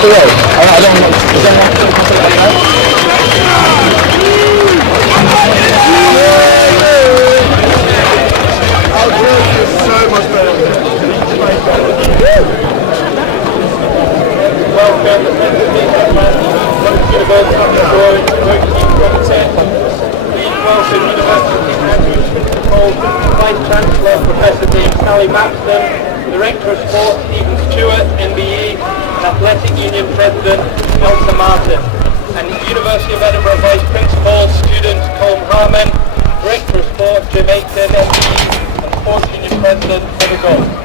out the way. I don't know. Is there anything like that? Our group is so much better. Welcome to the Welcome University Andrews Principal, Vice Chancellor Professor James Sally Maxton, Director of Sport Stephen Stewart, MBE, and Athletic Union President Elsa Martin, and University of Edinburgh Vice Principal Student Colm Harmon, Director of Sport Jim Aiton, MBE, and Sports Union President Heather Gold.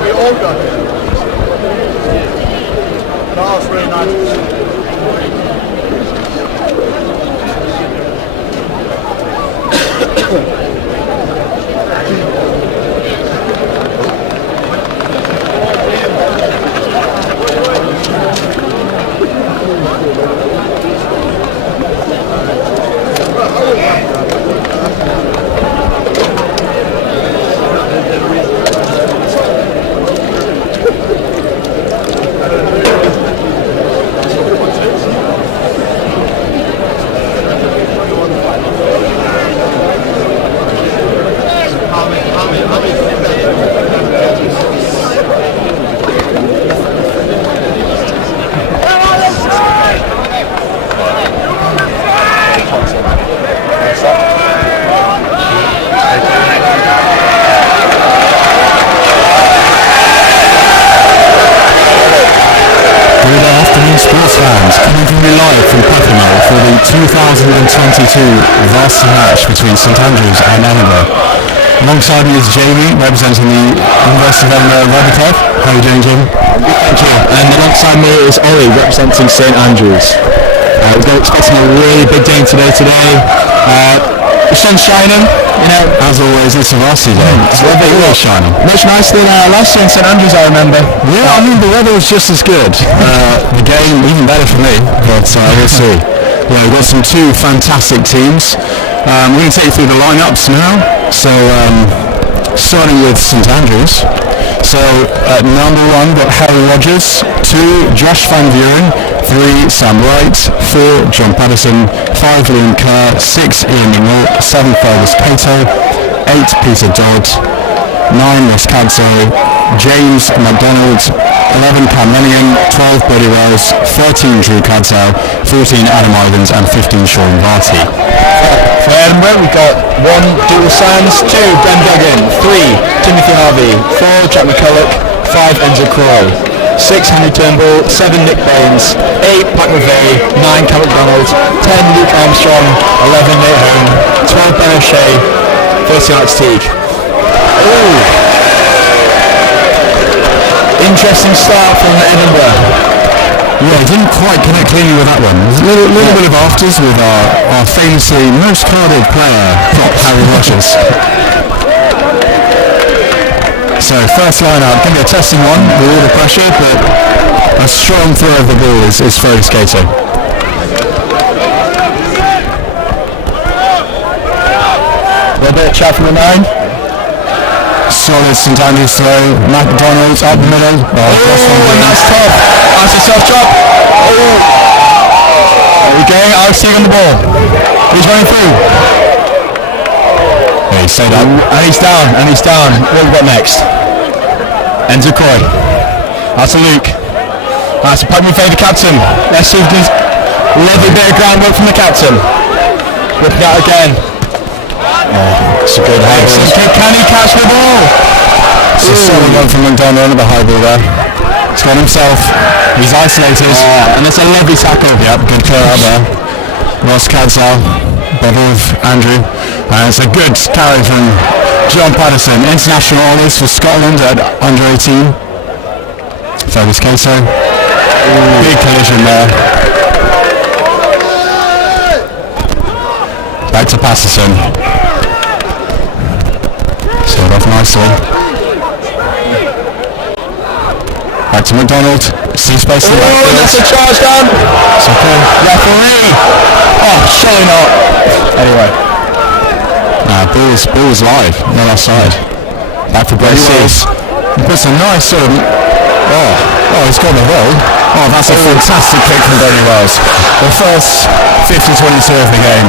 We all got it. That was really nice. Coming from you live from Peckham for the 2022 Varsity match between St Andrews and Edinburgh. Alongside me is Jamie, representing the University of Edinburgh Rugby Club. How are you doing, Jamie? Thank you. And alongside me is Ollie, representing St Andrews. We're expecting a really big game today. The sun's shining, you know. As always, it's a Varsity day. It's really shining. Much nicer than last year in St Andrews, I remember. Yeah, I mean, the weather was just as good. The game, even better for me, but we'll see. Yeah, we've got two fantastic teams. We're going to take you through the lineups now. So, starting with St Andrews. So, at number 1, got Harry Rogers. 2, Josh Van Buren. 3, Sam Wright. 4, John Patterson. 5, Liam Kerr. 6, Ian Monroe. 7, Fergus Cato. 8, Peter Dodd. 9, Ross Cadso. James MacDonald. 11, Cam Menningham. 12, Brody Wells. 13, Drew Cadso. 14, Adam Ivans. And 15, Sean Varty. For Edinburgh, we've got 1, Dougal Sands. 2, Ben Duggan. 3, Timothy Harvey. 4, Jack McCulloch. 5, Enzo Croy. 6, Henry Turnbull. 7, Nick Baines. 8, Pat McVeigh. 9, Cam McDonald. 10, Luke Armstrong. 11, Nate Hone. 12, Ben O'Shea. 13, Alex Teague. Interesting start from Edinburgh. Yeah, didn't quite connect cleanly with that one. There's a little bit of afters with our famously most carded player, Harry Rogers. So first line out, going to be a testing one with all the pressure, but a strong throw of the ball is Fergus Cato. A little bit of chat from the 9. Solid St Andrews throw. McDonald's up the middle. And that's tough. That's a tough drop. There we go. Alex Teague on the ball. He's running through. Yeah, he's stayed up. And he's down. What have we got next? Enzo Croy. That's a Luke. That's a Pat McVeigh, the captain. Let's see if there's a lovely bit of groundwork from the captain. Whipping out again. It's a good high ball. Can he catch the ball? It's a solid one from McDonald, the high ball there. He's got himself. He's isolated. And it's a lovely tackle. Yep, good clear out there. Ross Cadzow, brother of Andrew. And it's a good carry from John Patterson. International honours for Scotland at under 18. Fergus Cato. Big collision there. Back to Patterson. Sort off nicely. Back to McDonald. See space in the backfield. That's a charge down. It's okay. Referee. Oh, surely not. Anyway. Ball's live. Not offside. Back for Brody Wells. He puts a nice sort of... he's got the roll. Oh, that's a fantastic kick from Brody Wells. The first 50-22 of the game.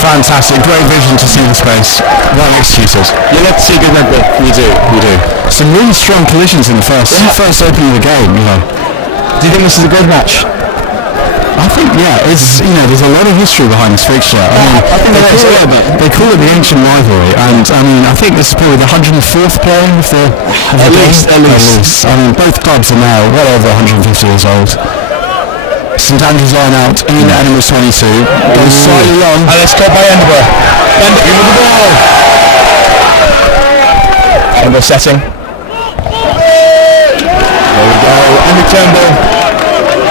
Fantastic, great vision to see the space. Well executed. You love to see good rugby. You do. Some really strong collisions in the first opening of the game. You know. Do you think this is a good match? I think, it's there's a lot of history behind this fixture. I think they call it the ancient rivalry, and I think this is probably the 104th playing of the at least. I mean, both clubs are now well over 150 years old. St Andrews line out in Edinburgh 22, goes slightly long, and it's caught by Edinburgh. Edinburgh with the ball. Edinburgh setting. There we go, Andy Turnbull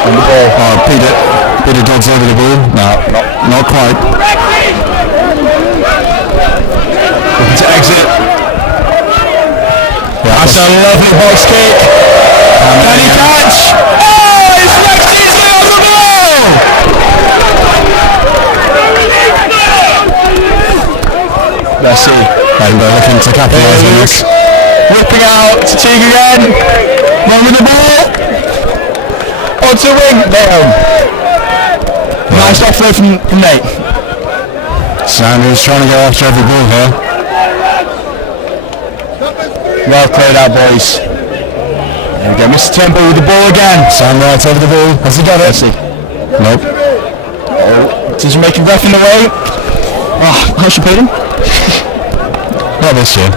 on the ball. Oh, Peter dodged over the ball. No, not quite. Looking to exit. Yeah, That's a lovely box kick. Can he catch? Oh, it's left easily on the ball! Let's see. Edinburgh looking to capitalise on this. Whipping out to Teague again. Run with the ball. Onto the wing. Down. Nice offload from Nate. Sanders trying to go after every ball here. Well played out, boys. There we go, Mr. Turnbull with the ball again. Sam right over the ball. Has he got it? Nope. Oh, does he make a ref in the way? Oh, how should beat him? Not this year.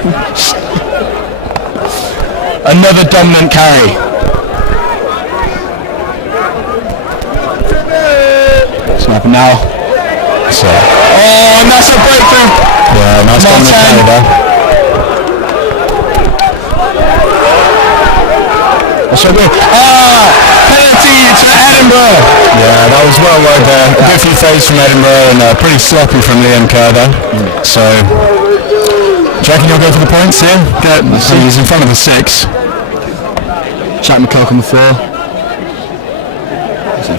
Another dominant carry. Snapping now. So. Oh, and that's a breakthrough. Yeah, nice dominant carry there. Penalty to Edinburgh. Yeah, that was well wide there. A good few fades from Edinburgh and pretty sloppy from Liam Kerr there. So, do you reckon you'll go for the points here? He's in front of the 6. Jack McCulloch on the floor.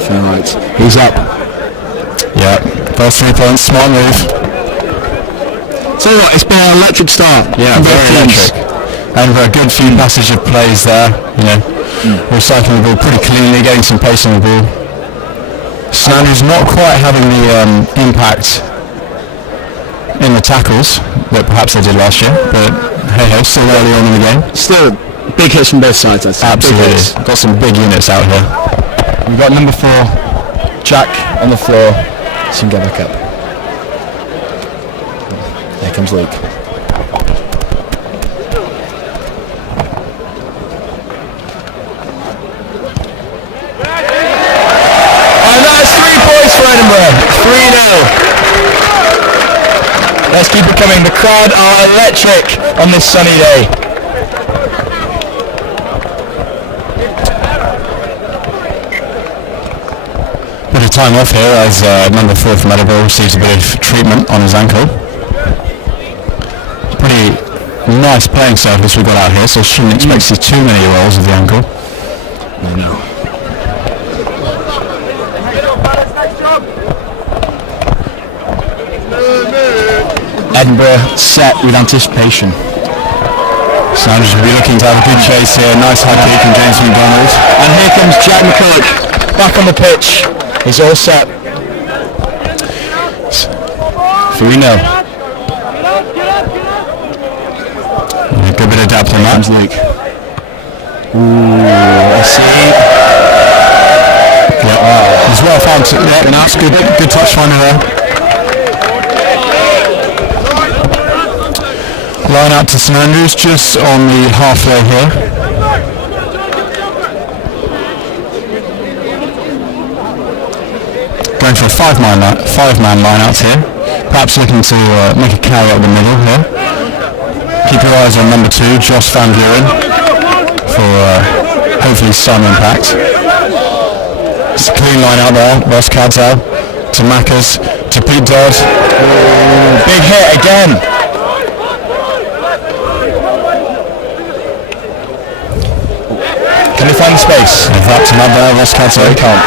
Right. He's up. Yeah, first 3 points, smart move. Tell you what, it's been an electric start. Yeah, very electric. And a good few passage of plays there, you know. Recycling the ball pretty cleanly, getting some pace on the ball. Sanders not quite having the impact in the tackles that perhaps they did last year, but hey ho, still early on in the game. Still big hits from both sides, I'd say. Absolutely. Got some big units out here. We've got number 4, Jack on the floor. So you can get back up. There comes Luke. And that's 3 points for Edinburgh. 3-0. Let's keep it coming. The crowd are electric on this sunny day. Bit of time off here as number 4 from Edinburgh receives a bit of treatment on his ankle. Pretty nice playing surface we got out here, so shouldn't expect to see too many rolls of the ankle. No. Edinburgh set with anticipation. Sanders will be looking to have a good chase here. Nice high kick from James McDonald. And here comes Jack McCulloch back on the pitch. He's all set. 3-0. A good bit of depth on that. Luke. Ooh, let's see. Yeah, he's well found. Yeah, that's good touch finder there. Line out to St Andrews, just on the halfway here. Going for a five-man line out here. Perhaps looking to make a carry up the middle here. Keep your eyes on number 2, Josh Van Buren, for hopefully some impact. It's a clean line out there. Ross Cadzel to Mackers to Pete Dodd. Ooh, big hit again. Can he find the space? They've wrapped him up there, Ross Cadzel. He can't.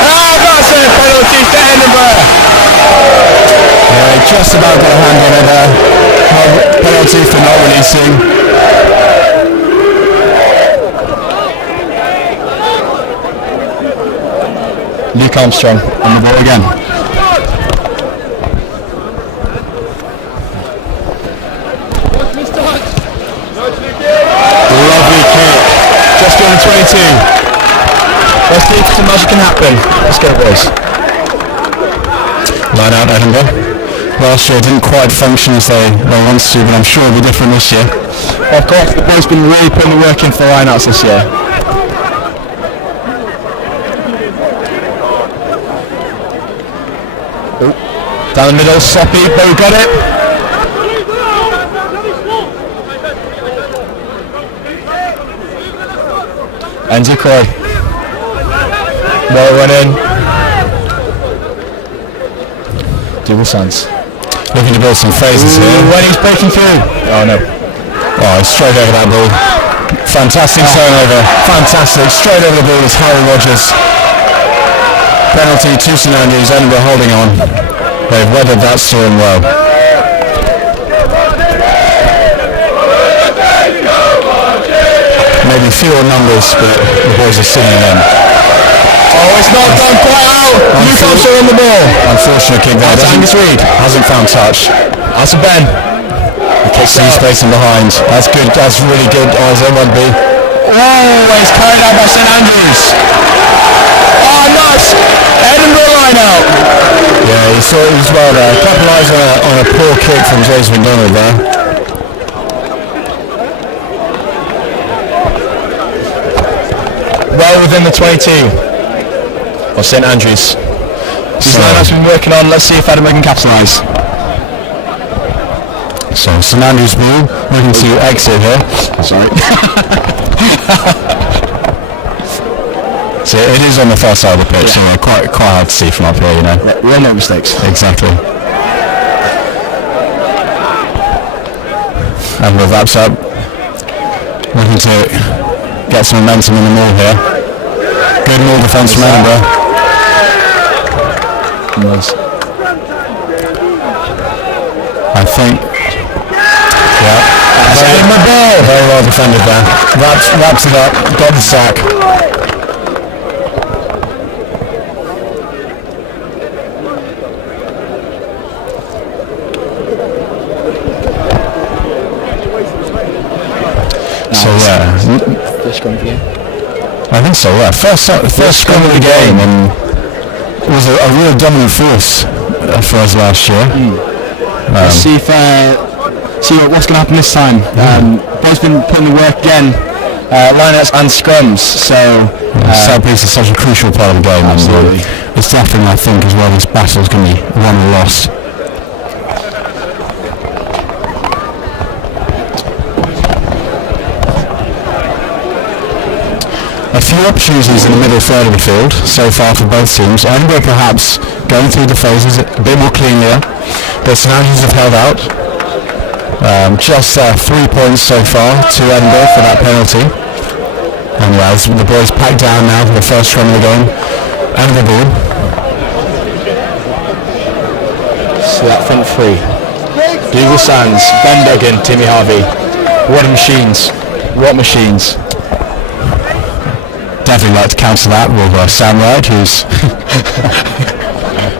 Oh, that's a penalty to Edinburgh. Yeah, just about got a hand on it there. Penalty for not releasing. Luke Armstrong on the ball again. Lovely kick. Just beyond 22. Let's see if some magic can happen. Let's go, boys. Line out Edinburgh. Last year didn't quite function as they wanted to, but I'm sure it'll be different this year. Of course, the boys been really putting the work in for the line-outs this year. Down the middle, sloppy, but we got it. Enzo Croy. Well run in. Double Sands. Looking to build some phases here. When he's breaking through. Oh no. Oh, straight over that ball. Fantastic turnover. Fantastic. Straight over the ball is Harry Rogers. Penalty to St Andrews. Edinburgh holding on. They've weathered that storm well. Maybe fewer numbers, but the boys are singing them. Oh, it's not done quite out. Newcastle on the ball. Unfortunate kick there. That's Angus Reid. Hasn't found touch. That's a Ben. The kick's in space and behind. That's good. That's really good. Isaac Rugby. Oh, it's carried out by St Andrews. Oh, nuts! Edinburgh line out. Yeah, he saw it as well there. Capitalise on a poor kick from James McDonald there. Well within the 22 of St Andrews. This line-up's been working on. Let's see if Edinburgh can capitalise. So St Andrews ball looking to exit here. Sorry. So it is on the far side of the pitch, so quite hard to see from up here, you know. We'll make mistakes. Exactly. And with wraps up, looking to get some momentum in the maul here. Good maul defence from Edinburgh. Nice. I think. Yeah. That's Edinburgh ball. Very well defended there. Wraps it up. Got the sack. So First scrum of the game. I think so. Yeah, first scrum of the game, and it was a real dominant force for us last year. Let's see if what's going to happen this time. Boys been putting the work again. Lineouts and scrums. So set piece is such a crucial part of the game. Absolutely. And it's definitely, I think, as well, this battle is going to be won or lost. A few opportunities in the middle third of the field so far for both teams. Edinburgh perhaps going through the phases a bit more cleanly, but St Andrews have held out. Just 3 points so far to Edinburgh for that penalty. And as the boys pack down now for the first scrum of the game. Edinburgh ball. So that front three. Dougal Sands, Ben Duggan, Timmy Harvey. What machines. What machines. Definitely like to counter that with Sam Wright, who's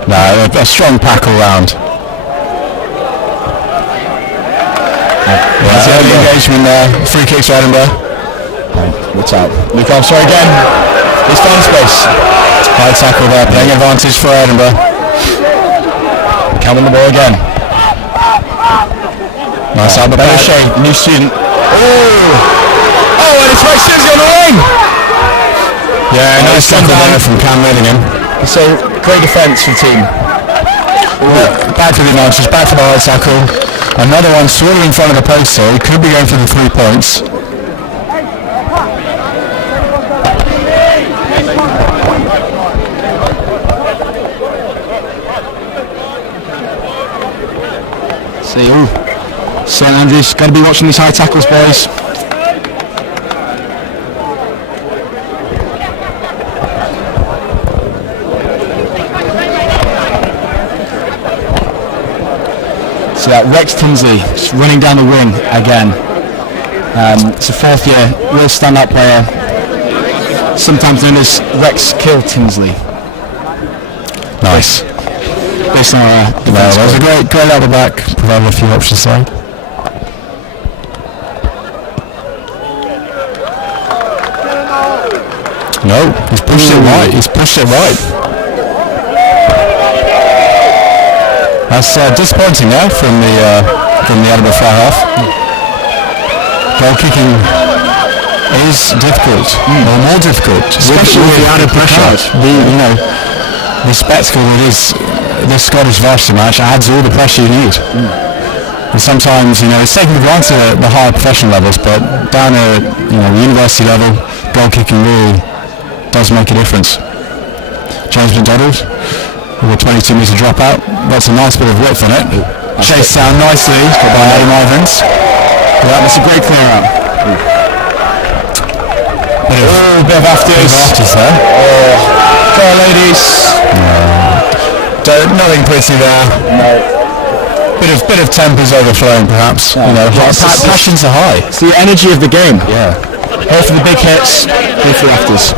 a strong pack all round. Early engagement there. Free kicks for Edinburgh. What's out? Luke Armstrong again. He's found space. High tackle there, playing advantage for Edinburgh. Coming the ball again. Nice out the back. New student. Oh, and it's right Sue's on the wing. Yeah, nice tackle there from Cam Redingham. So, great defence for the team. Back to the advantage, back for the high tackle. Another one sort of in front of the post here. He could be going for the 3 points. See, St Andrews, got to be watching these high tackles, boys. So that Rex Tinsley just running down the wing again. It's a fourth year, real stand-up player, sometimes known as Rex Kill Tinsley. Nice. Based on our That was a great out the back, provided a few options there. No, he's pushed it right. He's pushed it right. That's disappointing there from the Edinburgh fly half. Goal kicking is difficult, or more difficult, especially with the added pressure. The spectacle it is. This Scottish Varsity match adds all the pressure you need. And sometimes, it's taken for granted at the higher professional levels, but down at the university level, goal kicking really does make a difference. James McDonald with a 22-metre dropout. That's a nice bit of width on it. Chased down nicely by Adam Ivins. Yeah, that's a great clear out. Bit of afters there. Go on, ladies. Nothing pretty there. No. Bit of tempers overflowing, perhaps. You know, passions are high. It's the energy of the game. Yeah. Go for the big hits. Go for the afters.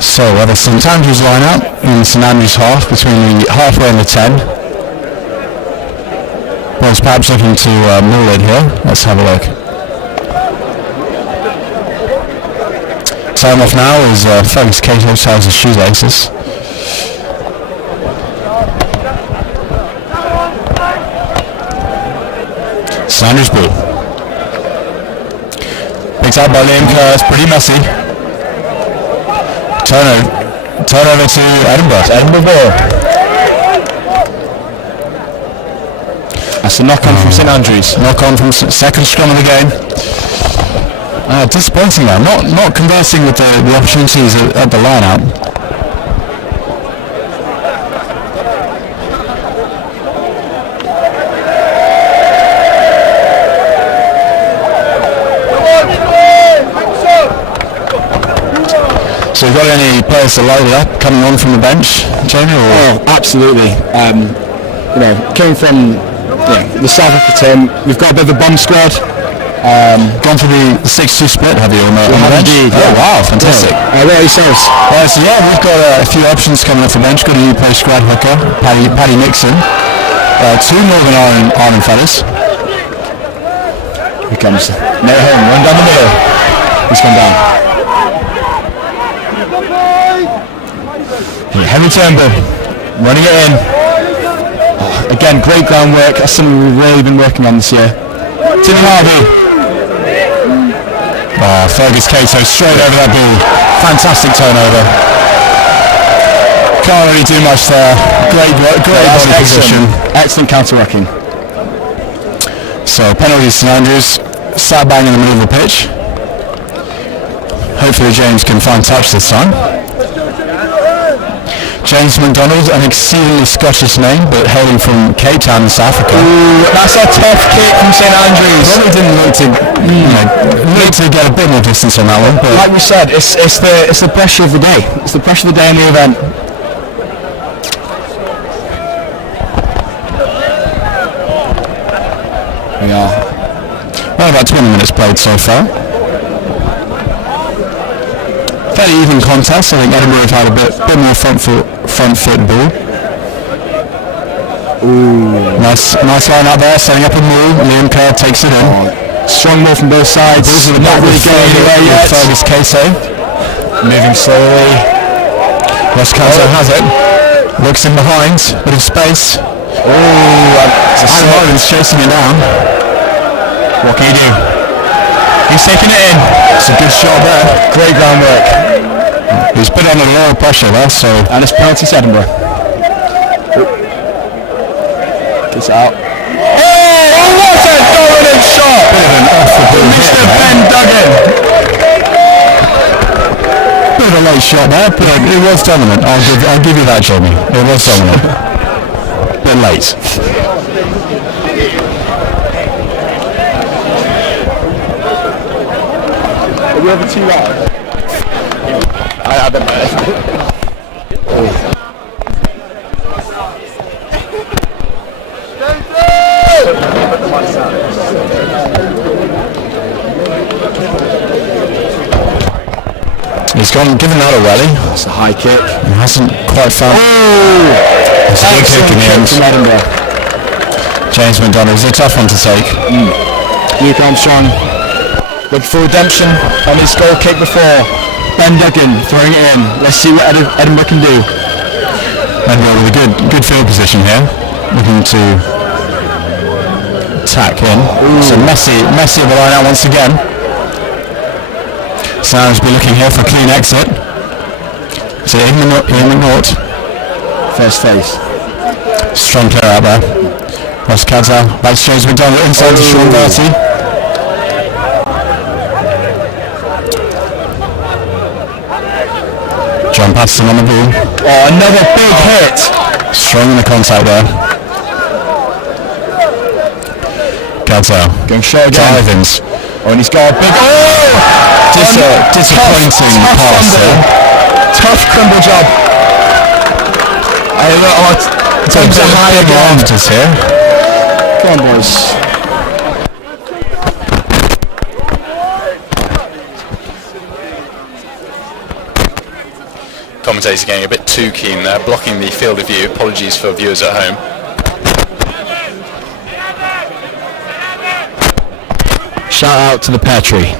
So, the St Andrews line out in St Andrews half between the halfway and the 10. Boys perhaps looking to mull it here. Let's have a look. Time off now as Fergus Cato ties his shoelaces. Sanders ball. Picked up by Liam Kerr. It's pretty messy. Turnover to Edinburgh. Edinburgh ball. That's a knock-on from St Andrews. Knock-on from second scrum of the game. Disappointing now. Not conversing with the opportunities at the line-out. So you've got any players to load up coming on from the bench, Jamie? Oh, absolutely. Came from the South Africa team. We've got a bit of a bomb squad. Gone for the 6-2 split, have you, on the bench? Indeed, Oh, wow, fantastic. What are yourselves? So we've got a few options coming off the bench. Got a new post grad hooker, Paddy Nixon. Two Northern Ireland fellas. Here comes Nate Home, run down the middle. He's gone down. Heavy Turnbull, running it in. Again, great groundwork. That's something we've really been working on this year. Timmy Harvey. Fergus Cato straight over that ball. Fantastic turnover. Can't really do much there. Great body position. Excellent counter-wrecking. So penalties St Andrews. Sat bang in the middle of the pitch. Hopefully James can find touch this time. James McDonald, an exceedingly Scottish name, but hailing from Cape Town in South Africa. Ooh, that's a tough kick from St Andrews. Probably didn't look to get a bit more distance on that one. But like we said, it's the pressure of the day. It's the pressure of the day in the event. We are about 20 minutes played so far. Fairly even contest. I think Edinburgh have had a bit more front foot ball. Ooh, nice line out there, setting up a maul. Liam Kerr takes it in. Strong ball from both sides. Not really going anywhere yet. Fergus Cato moving slowly. West Cato has it. Looks in behind, bit of space. Adam Ivins chasing it down. What can he do? He's taking it in. It's a good shot there. Great groundwork. He's put under a lot of pressure there, so... And it's penalty to Edinburgh. Gets it out. Oh, what a dominant shot! Bit of an off-the-ball hit, Mr. Ben Duggan. Bit of a late shot there, but it was dominant. I'll give you that, Jamie. It was dominant. Bit late. Are we over 2 hours? I don't know. He's given that a rally. It's a high kick. He hasn't quite found... It's a good kick in the end. From Edinburgh. James McDonald is a tough one to take. Luke Armstrong looking for redemption on his goal kick before. Ben Duggan throwing it in. Let's see what Edinburgh can do. Edinburgh with a good field position here, looking to tack in. So messy of a line out once again. Sounds be looking here for a clean exit. So in the north. First face. Strong player out there. Ross Cadzel, back to James McDonald, inside to Sean Bertie. John Patterson on the ball. Oh, another big hit. Strong in the contact there. Cadzel going short again. Ivins. Oh, and he's got a big... Disappointing pass there. Tough crumble job. Teams are high again. Here. Come on, boys. Commentators are getting a bit too keen there, blocking the field of view. Apologies for viewers at home. Shout out to the pear tree.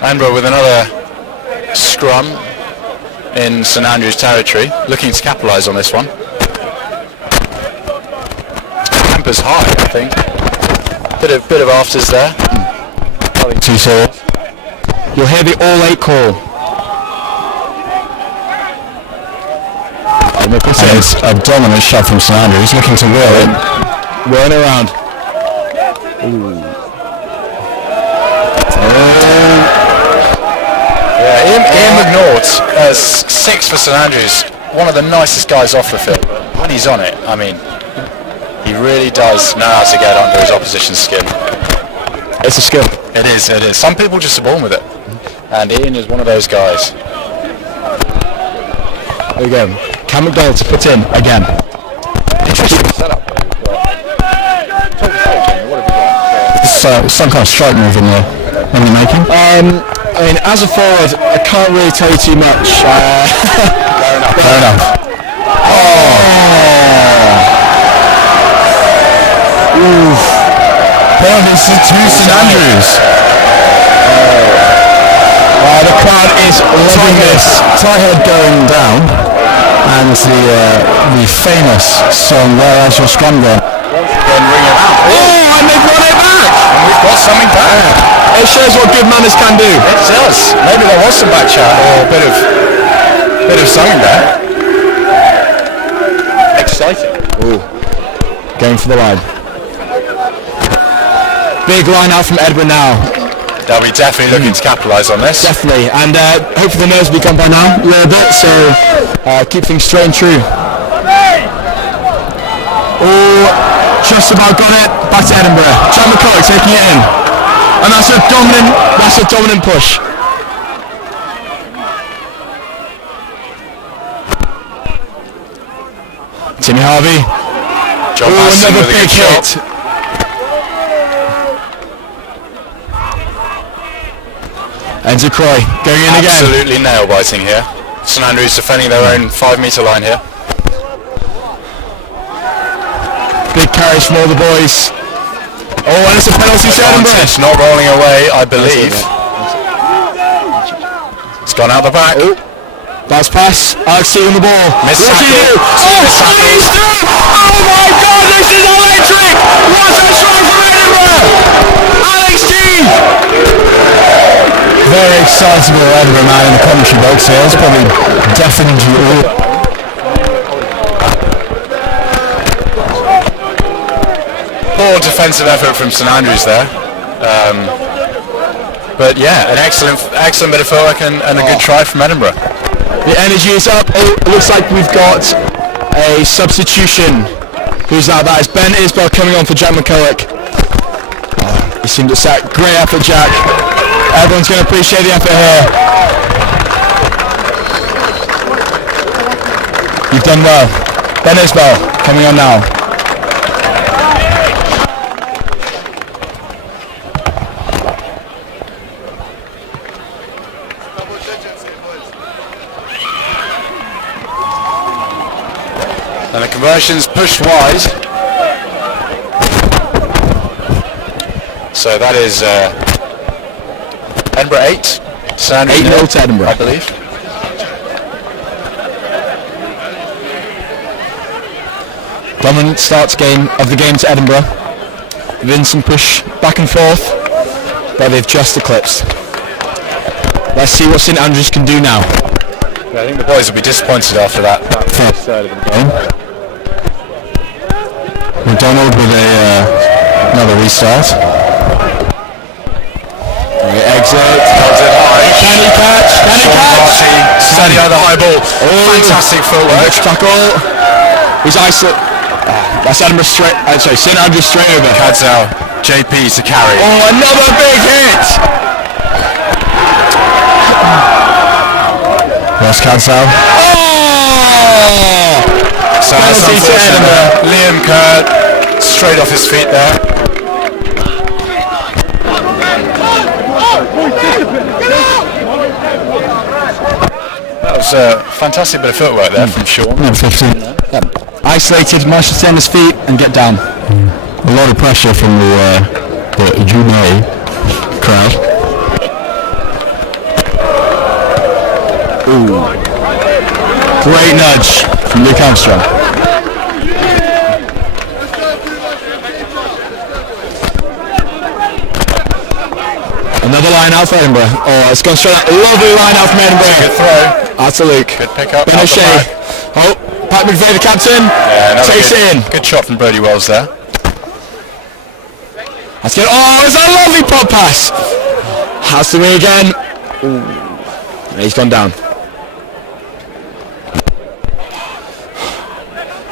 Edinburgh with another scrum in St Andrews territory, looking to capitalise on this one. Hampers high, I think. Bit of afters there. You'll hear the all-8 call. And it's a dominant shot from St Andrews, looking to whirl it. Whirling around. Ian McNaught, 6 for St Andrews, one of the nicest guys off the field. When he's on it, I mean, he really does know how to get under his opposition's skin. It's a skill. It is. Some people just are born with it. And Ian is one of those guys. There we go. Cam McDonald to put in again. Interesting setup. It's some kind of strike move in there. What are you making? I mean, as a forward, I can't really tell you too much. Fair enough. Penalties to St Andrews. The crowd is loving this. Tighthead going down, and the famous song "Where's Your Scrum Gone?" Then ring it out. Oh, and they've won it back. And we've got something back. It shows what good manners can do. It does. Maybe there was some back chat or a bit of something there. Exciting. Ooh. Going for the line. Big line out from Edinburgh now. They'll be definitely looking to capitalise on this. Definitely, and hopefully the nerves will be gone by now a little bit, so keep things straight and true. Oh, just about got it. Back to Edinburgh. Chad McCulloch taking it in, and that's a dominant push. Timmy Harvey. John Masson another with a big good hit. shot. Enzo Croy going in again. Absolutely nail biting here. St Andrews defending their own 5 metre line here. Big carries from all the boys. Oh, and it's a penalty to Edinburgh. Advantage, not rolling away, I believe. It's gone out the back. Ooh. Bounce pass. Alex T on the ball. Miss What's he do? tackle. Oh, he's through! Oh my God, this is electric! What a try from Edinburgh! Alex T! Very excitable Edinburgh man in the commentary box here. It's probably deafened you all. Poor defensive effort from St Andrews there. But yeah, an excellent bit of footwork and a good try from Edinburgh. The energy is up. Oh, it looks like we've got a substitution. Who's that? That is Ben Isbell coming on for Jack McCulloch. Oh, he seemed to set. Great effort, Jack. Everyone's going to appreciate the effort here. You've done well. Ben Isbell coming on now. And the conversion's pushed wide. So that is Edinburgh 8, St Andrews 8-0 to Edinburgh, I believe. Dominant start of the game to Edinburgh. There's been some push back and forth, but they've just eclipsed. Let's see what St Andrews can do now. I think the boys will be disappointed after that first third of the game. McDonald with another restart. Exit. High. Can he catch? Can he catch? Steady on the high ball. Fantastic footwork. Tackle. He's isolated. That's Edinburgh straight. Sorry, St Andrews straight over. Cadzel, JP to carry. Oh, another big hit. Ross Cadzel. Oh! So that's Penalty to unfortunate. Liam Kerr straight off his feet there. That was a fantastic bit of footwork there from Sean. Number 15. Yep. Isolated, managed to stay on his feet and get down. A lot of pressure from the Juno crowd. Ooh. Great nudge from Luke Armstrong. Another line out for Edinburgh. Oh, it's gone straight out. Lovely line out from Edinburgh. Good throw. Out to Luke. Good pick up. Ben O'Shea. Oh, Pat McVeigh, the captain. Yeah, takes it in. Good shot from Brody Wells there. That's good. Oh, it's a lovely pop pass. Has to me again. Ooh. He's gone down.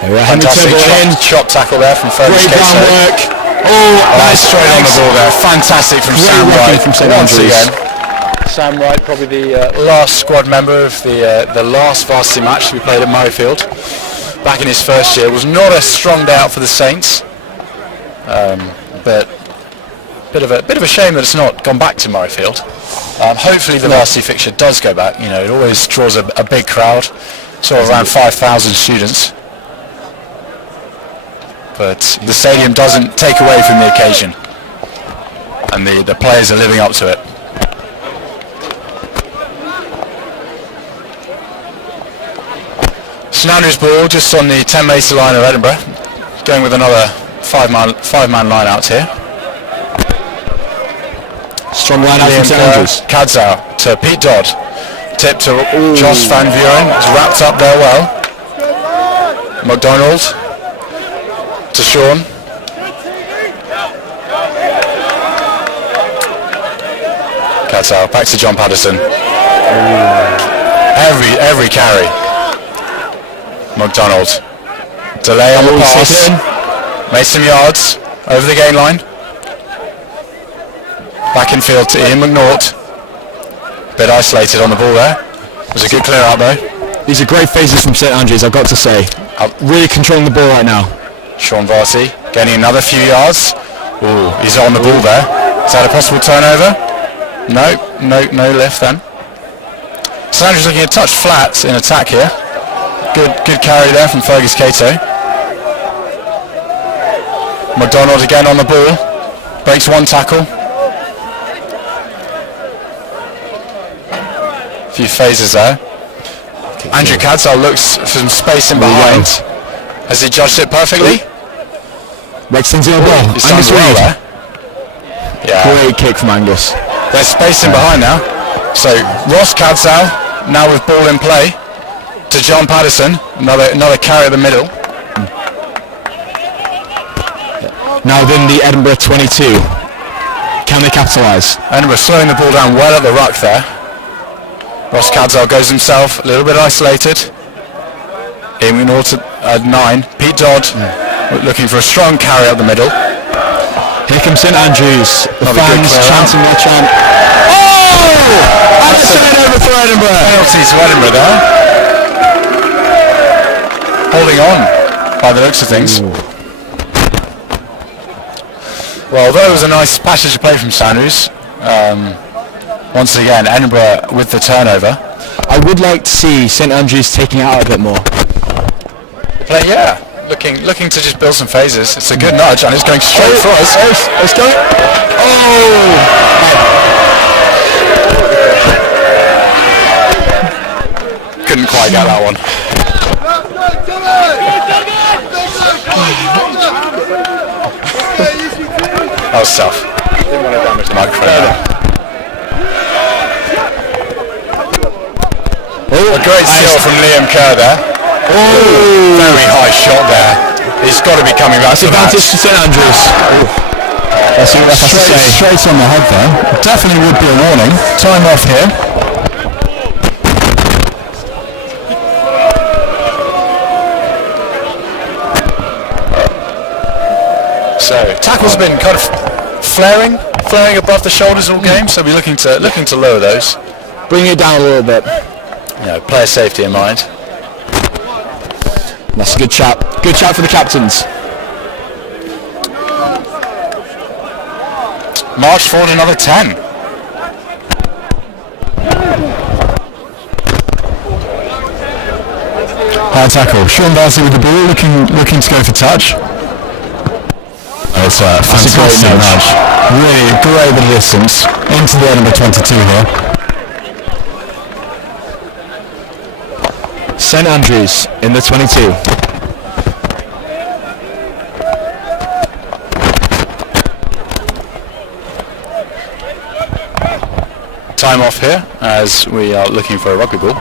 Fantastic chop tackle there from Fergus Great groundwork. Oh, that's straight on the ball there. Fantastic from Sam Wright from St once Andrews. again. Sam Wright, probably the last squad member of the last varsity match we played at Murrayfield back in his first year. It was not a strong day out for the Saints, but bit of a shame that it's not gone back to Murrayfield. Hopefully the varsity fixture does go back. You know, it always draws a big crowd, sort of around 5,000 students. But the stadium doesn't take away from the occasion, and the players are living up to it. St Andrews ball just on the 10-metre line of Edinburgh, going with another five-man line out here. Strong line out from St Andrews. Cadzow to Pete Dodd, tip to Josh Van Vuren, it's wrapped up there well. McDonald to Sean. Cadzow back to John Patterson. Every carry. McDonald. Delay on the pass. Made some yards over the gain line. Back in field to Ian McNaught. Bit isolated on the ball there. Was a good clear out though. These are great phases from St Andrews, I've got to say. Really controlling the ball right now. Sean Varsity getting another few yards. Ooh, he's on the ball there. Is that a possible turnover? No lift then. St Andrews looking a touch flat in attack here. Good carry there from Fergus Cato. McDonald again on the ball. Breaks one tackle. A few phases there. Andrew Cadzow looks for some space in behind. Has he judged it perfectly? Makes things in a ball. He's done well there. Yeah. Great kick from Angus. There's space in behind now. So Ross Cadzow now with ball in play to John Patterson. Another carry at the middle. Now within the Edinburgh 22. Can they capitalise? Edinburgh slowing the ball down well at the ruck there. Ross Cadzow goes himself, a little bit isolated. In order to 9. Pete Dodd looking for a strong carry up the middle. Here comes St Andrews. The Another good fans clear chanting their chant. Oh! And it's an over for Edinburgh. Penalty to Edinburgh there. Holding on by the looks of things. Ooh. Well, although it was a nice passage of play from St Andrews, once again Edinburgh with the turnover. I would like to see St Andrews taking it out a bit more. Looking to just build some phases. It's a good nudge and it's going straight for us. It's going. Oh! Couldn't quite get that one. That was tough. Didn't want to damage the microphone there. A great steal from Liam Kerr there. Very high shot there. He's got to be coming back. That's advantage to St Andrews. Let's see what that's to say. Straight on the head there. Definitely would be a warning. Time off here. So tackles have been kind of flaring above the shoulders all game. So we're looking to lower those. Bring it down a little bit. Player safety in mind. That's a good chat. Good chat for the captains. March forward another 10. High tackle. Sean Varsity with the ball, looking to go for touch. It's a fantastic nudge. Really great bit of distance into the Edinburgh 22 here. St Andrews in the 22. Time off here as we are looking for a rugby ball.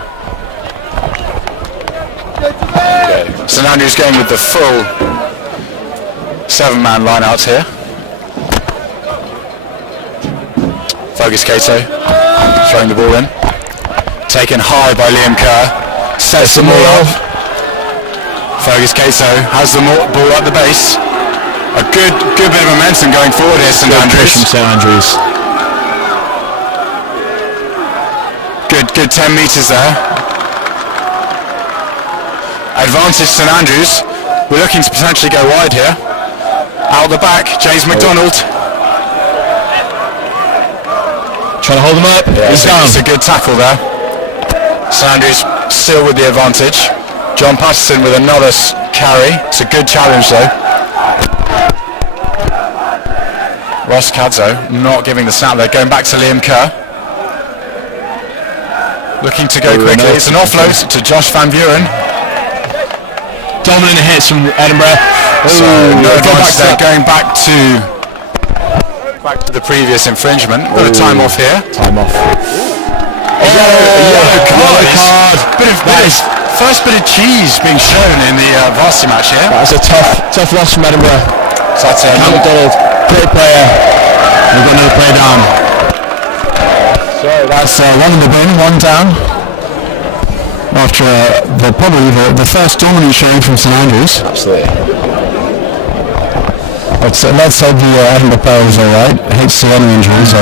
Okay. St Andrews going with the full 7-man line out here. Fergus Cato throwing the ball in. Taken high by Liam Kerr. Sets them all off. Fergus Cato has the ball at the base. A good bit of momentum going forward here, St Andrews. St Andrews. Good 10 metres there. Advantage St Andrews. We're looking to potentially go wide here. Out the back, James McDonald. Trying to hold him up. Yeah, it's a good tackle there. St Andrews still with the advantage. John Patterson with another carry. It's a good challenge though. Ross Cadzo not giving the snap there. Going back to Liam Kerr. Looking to go quickly. It's an offload to Josh Van Buren. Dominant hits from Edinburgh. So no advantage there. Going back to the previous infringement. Got a time off here. Time off. Yellow card. First bit of cheese being shown in the Varsity match here. That was a tough loss from Edinburgh. So that's McDonald, great player. We've got another play down. So that's one in the bin, one down. After probably the first dominant showing from St Andrews. Absolutely. Let's hope the Edinburgh player was alright. Hate to see any injuries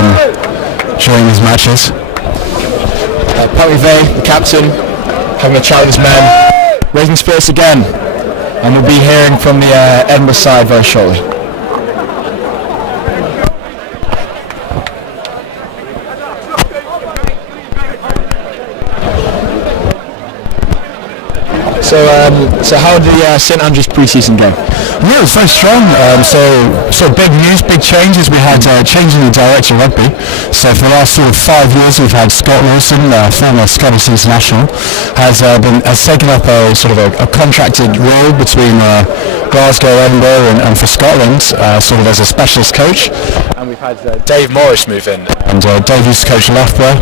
during these matches. Paddy Vey, the captain, having a chat with his men, raising spirits again, and we'll be hearing from the Edinburgh side very shortly. So how did the St Andrews pre-season go? Yeah, it was very strong. So big news, big changes. We had change in the director of rugby. So for the last sort of 5 years, we've had Scott Wilson, former Scottish international, has taken up a sort of a contracted role between Glasgow, Edinburgh, and for Scotland, sort of as a specialist coach. And we've had Dave Morris move in. And Dave used to coach Loughborough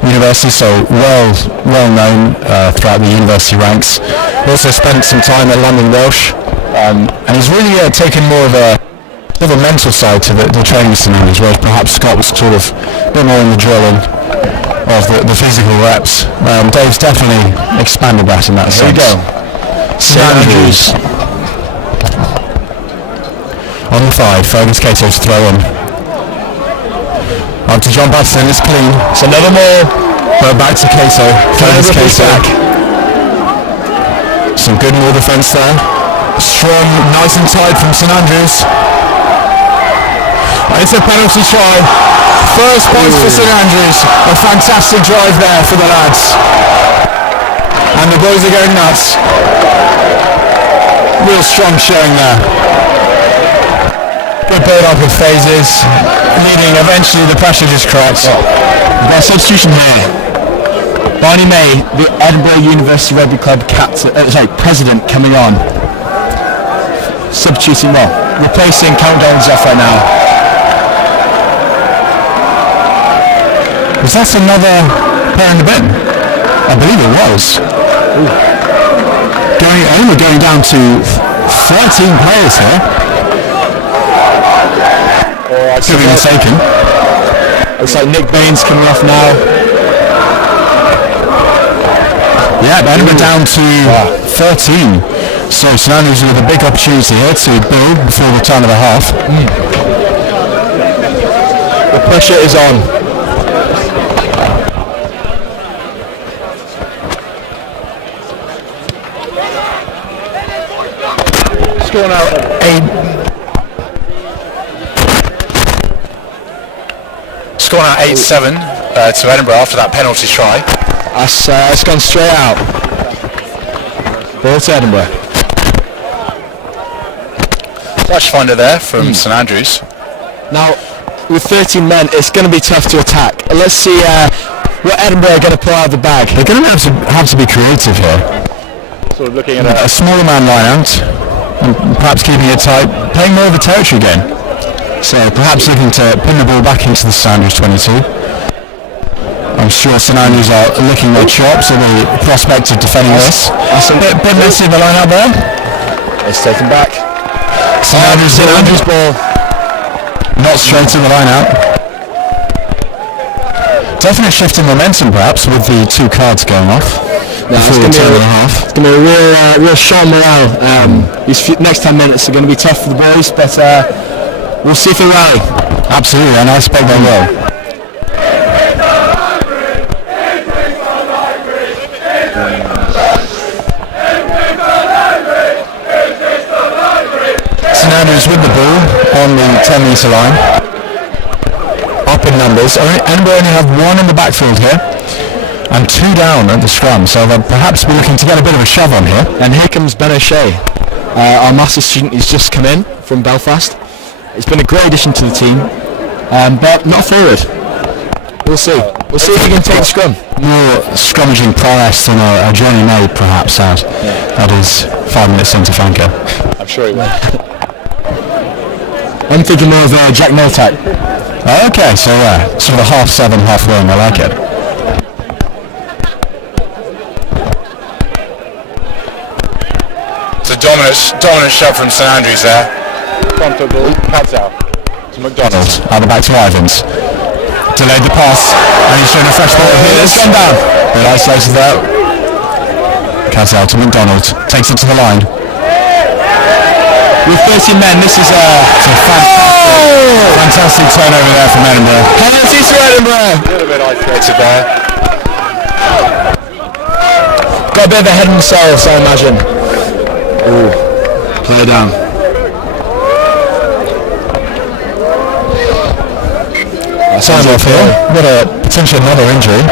University, so well known throughout the university ranks. He also spent some time at London Welsh, and he's really taken more of a mental side to the training scenarios, whereas perhaps Scott was sort of a bit more in the drilling of the physical reps. Dave's definitely expanded that in that sense. There you go. St Andrews on the 5. Fergus Cato's throw in. Up to John Patterson, it's clean. It's another more. But back to Cato. Fergus Cato. Some good more defence there. Strong, nice and tight from St Andrews. It's a penalty try. First points for St Andrews. A fantastic drive there for the lads. And the boys are going nuts. Real strong showing there. Good build up of phases, leading eventually the pressure just cracks. We've got a substitution here. Barney May, the Edinburgh University Rugby Club president, coming on. Substituting well. Replacing Countdown's off right now. Was that another player in the bin? I believe it was. Going down to 13 players here. Alright, Could be mistaken. looks like Nick Bain's coming off now. Yeah, but we're down to 13. So St Andrews with a big opportunity here to build before the turn of the half. The pressure is on. Score now 8-7 to Edinburgh after that penalty try. It's gone straight out. Ball to Edinburgh. Flash finder there from St Andrews. Now, with 13 men, it's going to be tough to attack. Let's see what Edinburgh are going to pull out of the bag. They're going to have to be creative here. Sort of looking at A smaller man line out, and perhaps keeping it tight, playing more of a territory game. So perhaps looking to pin the ball back into the St Andrews 22. I'm sure St Andrews are licking their chops at the prospect of defending this. That's a bit messy of a line out there. It's taken back. St Andrews ball. Not straight to the line out. Definite shift in momentum perhaps with the two cards going off. It's going to be a real shot of morale. These next 10 minutes are going to be tough for the boys, but we'll see if they rally. Absolutely, and I expect they will. St Andrews with the ball on the 10-metre line. Up in numbers. Edinburgh only have one in the backfield here and two down at the scrum, so they'll perhaps be looking to get a bit of a shove on here. And here comes Ben O'Shea, our master's student. He's just come in from Belfast. It's been a great addition to the team, but not forward. We'll see. We'll see if he can take the scrum. More scrummaging prowess than a Johnny May perhaps has. That is 5 minutes into flanker. I'm sure he will. I'm thinking more of Jack Miltack. Okay, so sort of a half seven, half wing. I like it. It's a dominant shot from St Andrews there. Front football, cuts out to McDonald. Out the back to Ivans. Delayed the pass, and he's shown a fresh ball here. It's gone down. Bit isolated there. Cuts out to McDonald. Takes it to the line. With 13 men, this is a fantastic turnover there from Edinburgh. penalty to Edinburgh. A little bit isolated there. Got a bit of a head of themselves, I imagine. Ooh, play down. Signs off here. Got a potentially another injury.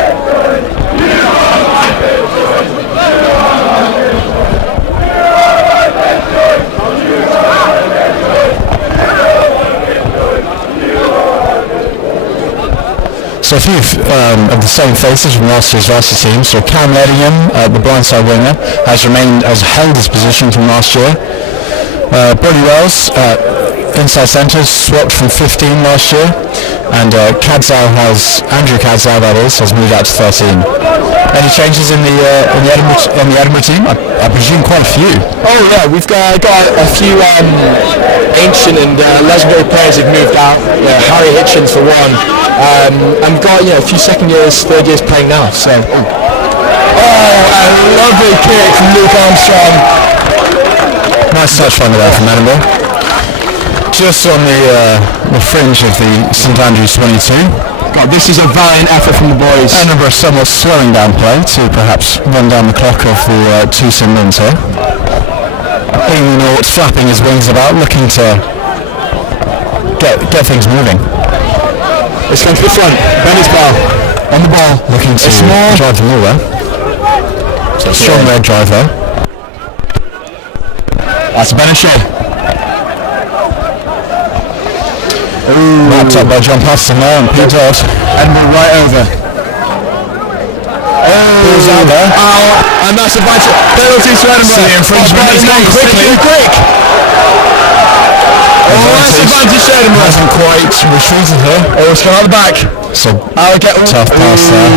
So a few of the same faces from last year's Varsity team. So Cam Ledingham, the blindside winger, has held his position from last year. Brody Wells, inside centre, swapped from 15 last year, and Andrew Cadzow has moved out to 13. Any changes in the Edinburgh team? I presume quite a few. Oh yeah, we've got a few ancient and legendary players who've moved out. Harry Hitchens for one, and we've got a few second years, third years playing now. So, a lovely kick from Luke Armstrong. Nice touch finder there from Edinburgh. Just on the fringe of the St Andrews 22. God, this is a valiant effort from the boys. Edinburgh somewhat slowing down play to perhaps run down the clock of the two St Mins here. Ian flapping his wings about, looking to get things moving. It's going to the front. Benny's ball. On the ball, looking to drive the ball there. So strong red drive there. That's Ben O'Shea. Wrapped up by John Patterson there and Pete Dodd. Edinburgh right over. Ball's out there. And that's a bunch of penalties to Edinburgh. The infringement is going quick. That's advantage to Edinburgh. Hasn't quite retreated here. Oh, it's gone out the back. So tough pass there.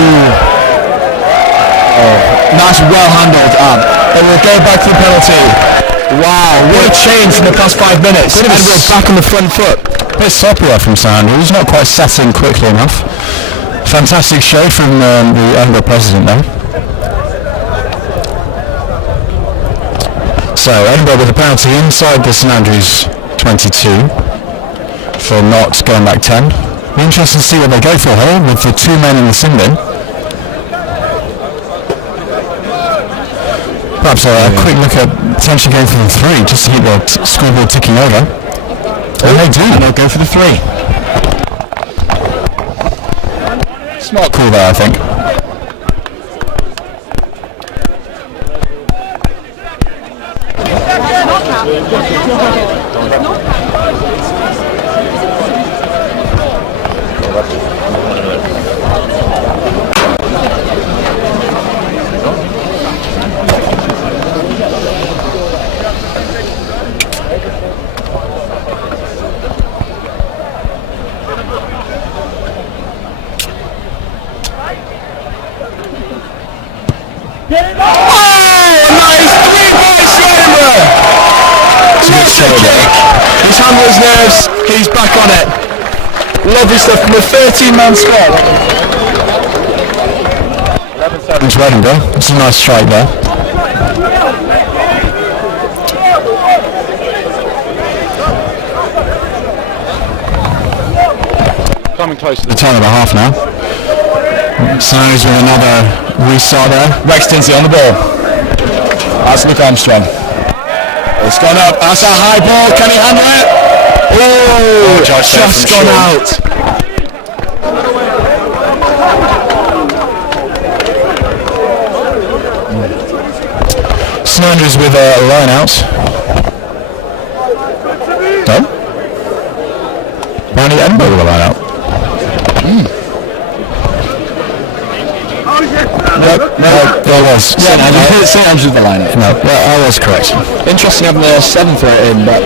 Nice, well handled. But we'll go back to the penalty. Wow, what a change in the past 5 minutes. Edinburgh back on the front foot. A bit sloppy there from St Andrews, not quite setting quickly enough. Fantastic show from the Edinburgh president there. So Edinburgh with a penalty inside the St Andrews 22 for not going back 10. Be interesting to see what they go for here with the 2 men in the sin bin. Perhaps a quick look at potentially going for the 3 just to keep the scoreboard ticking over. And they do. And they'll go for the 3. Smart call there, I think. He's handled his nerves, he's back on it. Lovely stuff from the 13-man squad. 11-7 to Edinburgh. It's a nice strike there. Coming close to The turn of the half now. Sanders with another restart there. Rex Tinsley on the ball. That's Luke Armstrong. It's gone up. That's a high ball. Can he handle it? Oh, just gone out. Sanders with a line out. Done. Barney Edinburgh with a line out. No, there was. St Andrews with the line out. No, I was correct. Interesting having the 7th right in, but...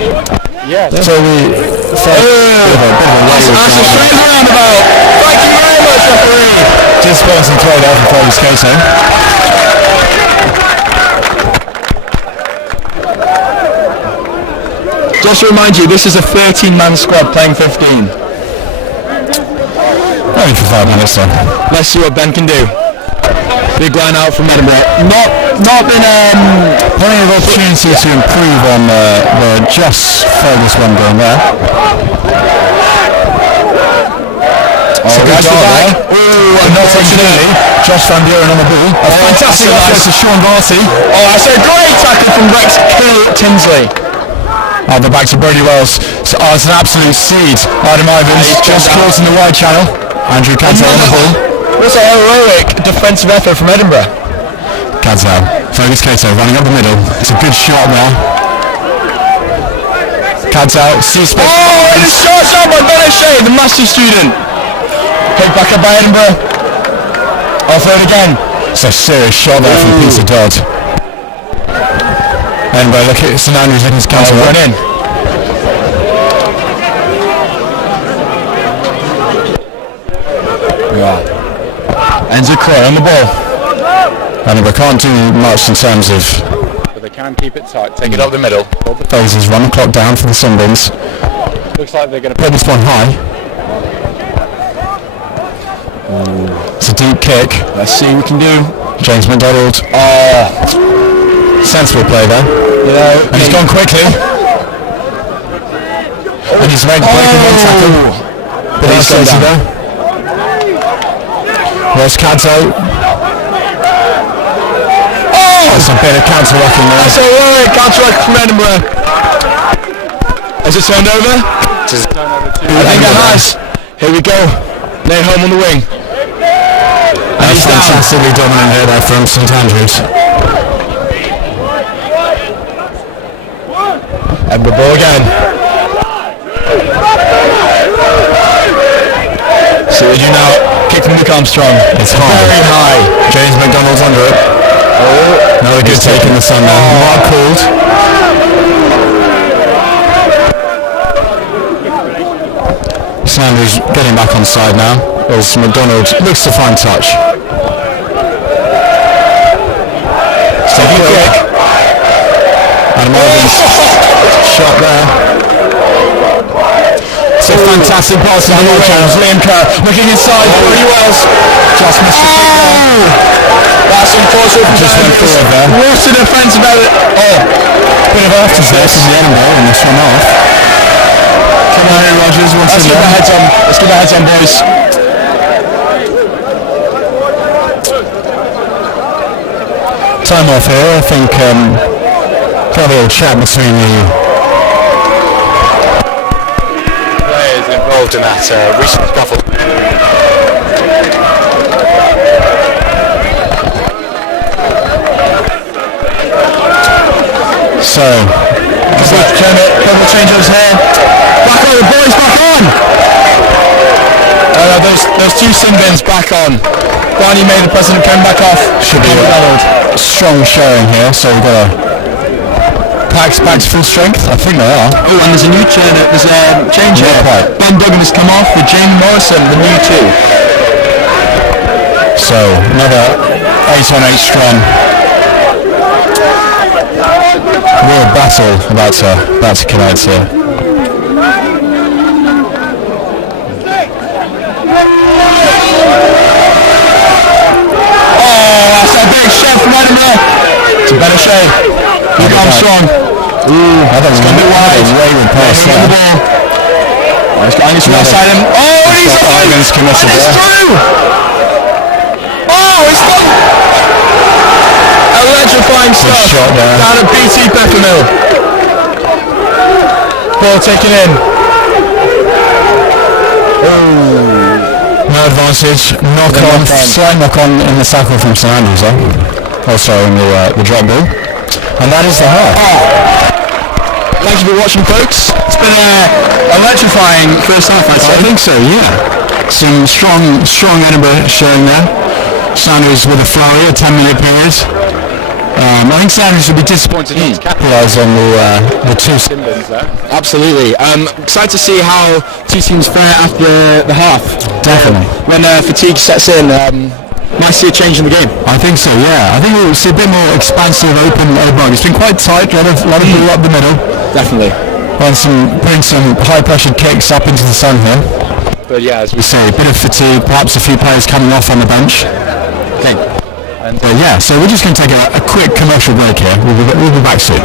Yeah. So we... That's a straight roundabout. Thank you very much, referee. Just sponsor and throw there for Fergus Cato. Just to remind you, this is a 13-man squad playing 15. Only for 5 minutes though. Let's see what Ben can do. Big line out from Edinburgh. Not been Plenty of opportunity to improve on the just Fergus one going there. Oh, good that's the goal back. there. Oh, Unfortunately, Josh Van Buren on the ball. A fantastic nice to Sean Varsity. Oh, that's a great tackle from Rex Tinsley. Oh, but back to Brody Wells. So, it's an absolute seed. Adam Ivans just close in the wide channel. Andrew Cadzel on the ball. What's a heroic defensive effort from Edinburgh. Cadzel. Fergus Cato running up the middle. It's a good shot there. Cadzel. C-spot. Oh, and it's shot by Ben O'Shea, the master student. Picked back up by Edinburgh. Offload again. It's a serious shot there from Peter Dodd. Edinburgh, look at St Andrews looking to counter run in. Enzo Croy on the ball. Edinburgh can't do much in terms of... But they can keep it tight. Take it up the middle. phases, run the clock down for the Sunbins. Looks like they're going to Put this one high. It's a deep kick. Let's see what we can do. James McDonald. Sensible play there. And he's gone quickly. And he's made the breaking one tackle. But he's gone there. There's Cadzo. That's a bit of counter-rocking there. That's alright, counter-rock from Edinburgh. Has it turned over? I think it has. Here we go. Lane home on the wing. And he's fantastically dominant here there from St Andrews. Edinburgh ball again. So we do now kick from Luke Armstrong. It's high. Very high. James McDonald's under it. Another good take in the sun there. Mark called. Sanders getting back on side now as McDonald looks to find touch. Steady kick. Adam Morgan's shot there. It's a fantastic pass in the right channels. Liam Kerr looking inside. Brody Wells just missed the kick there. That's unfortunate. Just went forward there. What a defence about it. Oh, Bit of afterset from the Edinburgh and this one off. Come on, Rogers once let's keep our heads on. Let's keep our heads on, boys. Time off here. I think got a little chat between the Players involved in that recent scuffle. so couple change-ups here. Back on, the boys, back on! Those two sin bins back on. Barney made the president come back off. Should be a strong showing here, so we've got packs full strength. I think they are. Oh, and there's a new there's a change here. Ben Duggan has come off with Jamie Morrison, the new two. So another 8 on 8 strong. Real battle about to commence here. Big shot from Edinburgh. It's a better shot. Big Armstrong. Ooh, I thought it was going to be wide. Waving pass there. He's outside him. Oh, he's alive. It's committed there. Through. Oh, it's gone. Electrifying stuff. Shot there. Down at BT Peppermill. Ball taken in. No advantage. Knock on. Slight knock on in the tackle from St Andrews though. Oh, sorry, in the drop ball. And that is the half. Thank you for watching, folks. It's been electrifying first half, I'd say. I think so, yeah. Some strong Edinburgh showing there. Sanders with a flurry, a 10-minute period. I think Sanders would be disappointed not to capitalise on the two sin-bins there. Absolutely. Excited to see how two teams fare after the half. Definitely. When fatigue sets in, might see a change in the game. I think so, yeah. I think we'll see a bit more expansive, open. It's been quite tight, a lot of ball up the middle. Definitely. And putting some high-pressure kicks up into the sun here. But yeah, as We say a bit of fatigue, perhaps a few players coming off on the bench. okay. And Yeah, so we're just going to take a quick commercial break here. We'll be back soon.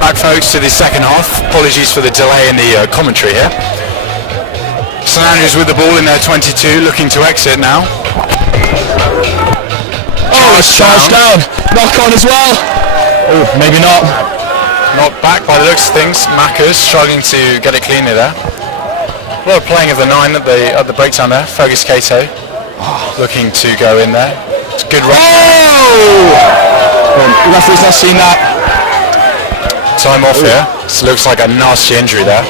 Back, folks, to the second half. Apologies for the delay in the commentary here. St Andrews with the ball in their 22, looking to exit now. Oh, it's charged down. Knock on as well. Oh, maybe not. Not back by the looks of things. Mackers struggling to get it cleanly there. A lot of playing of the 9 at the breakdown there. Fergus Cato looking to go in there. It's a good run. Oh! The referee's not seen that. Time off here. This looks like a nasty injury there.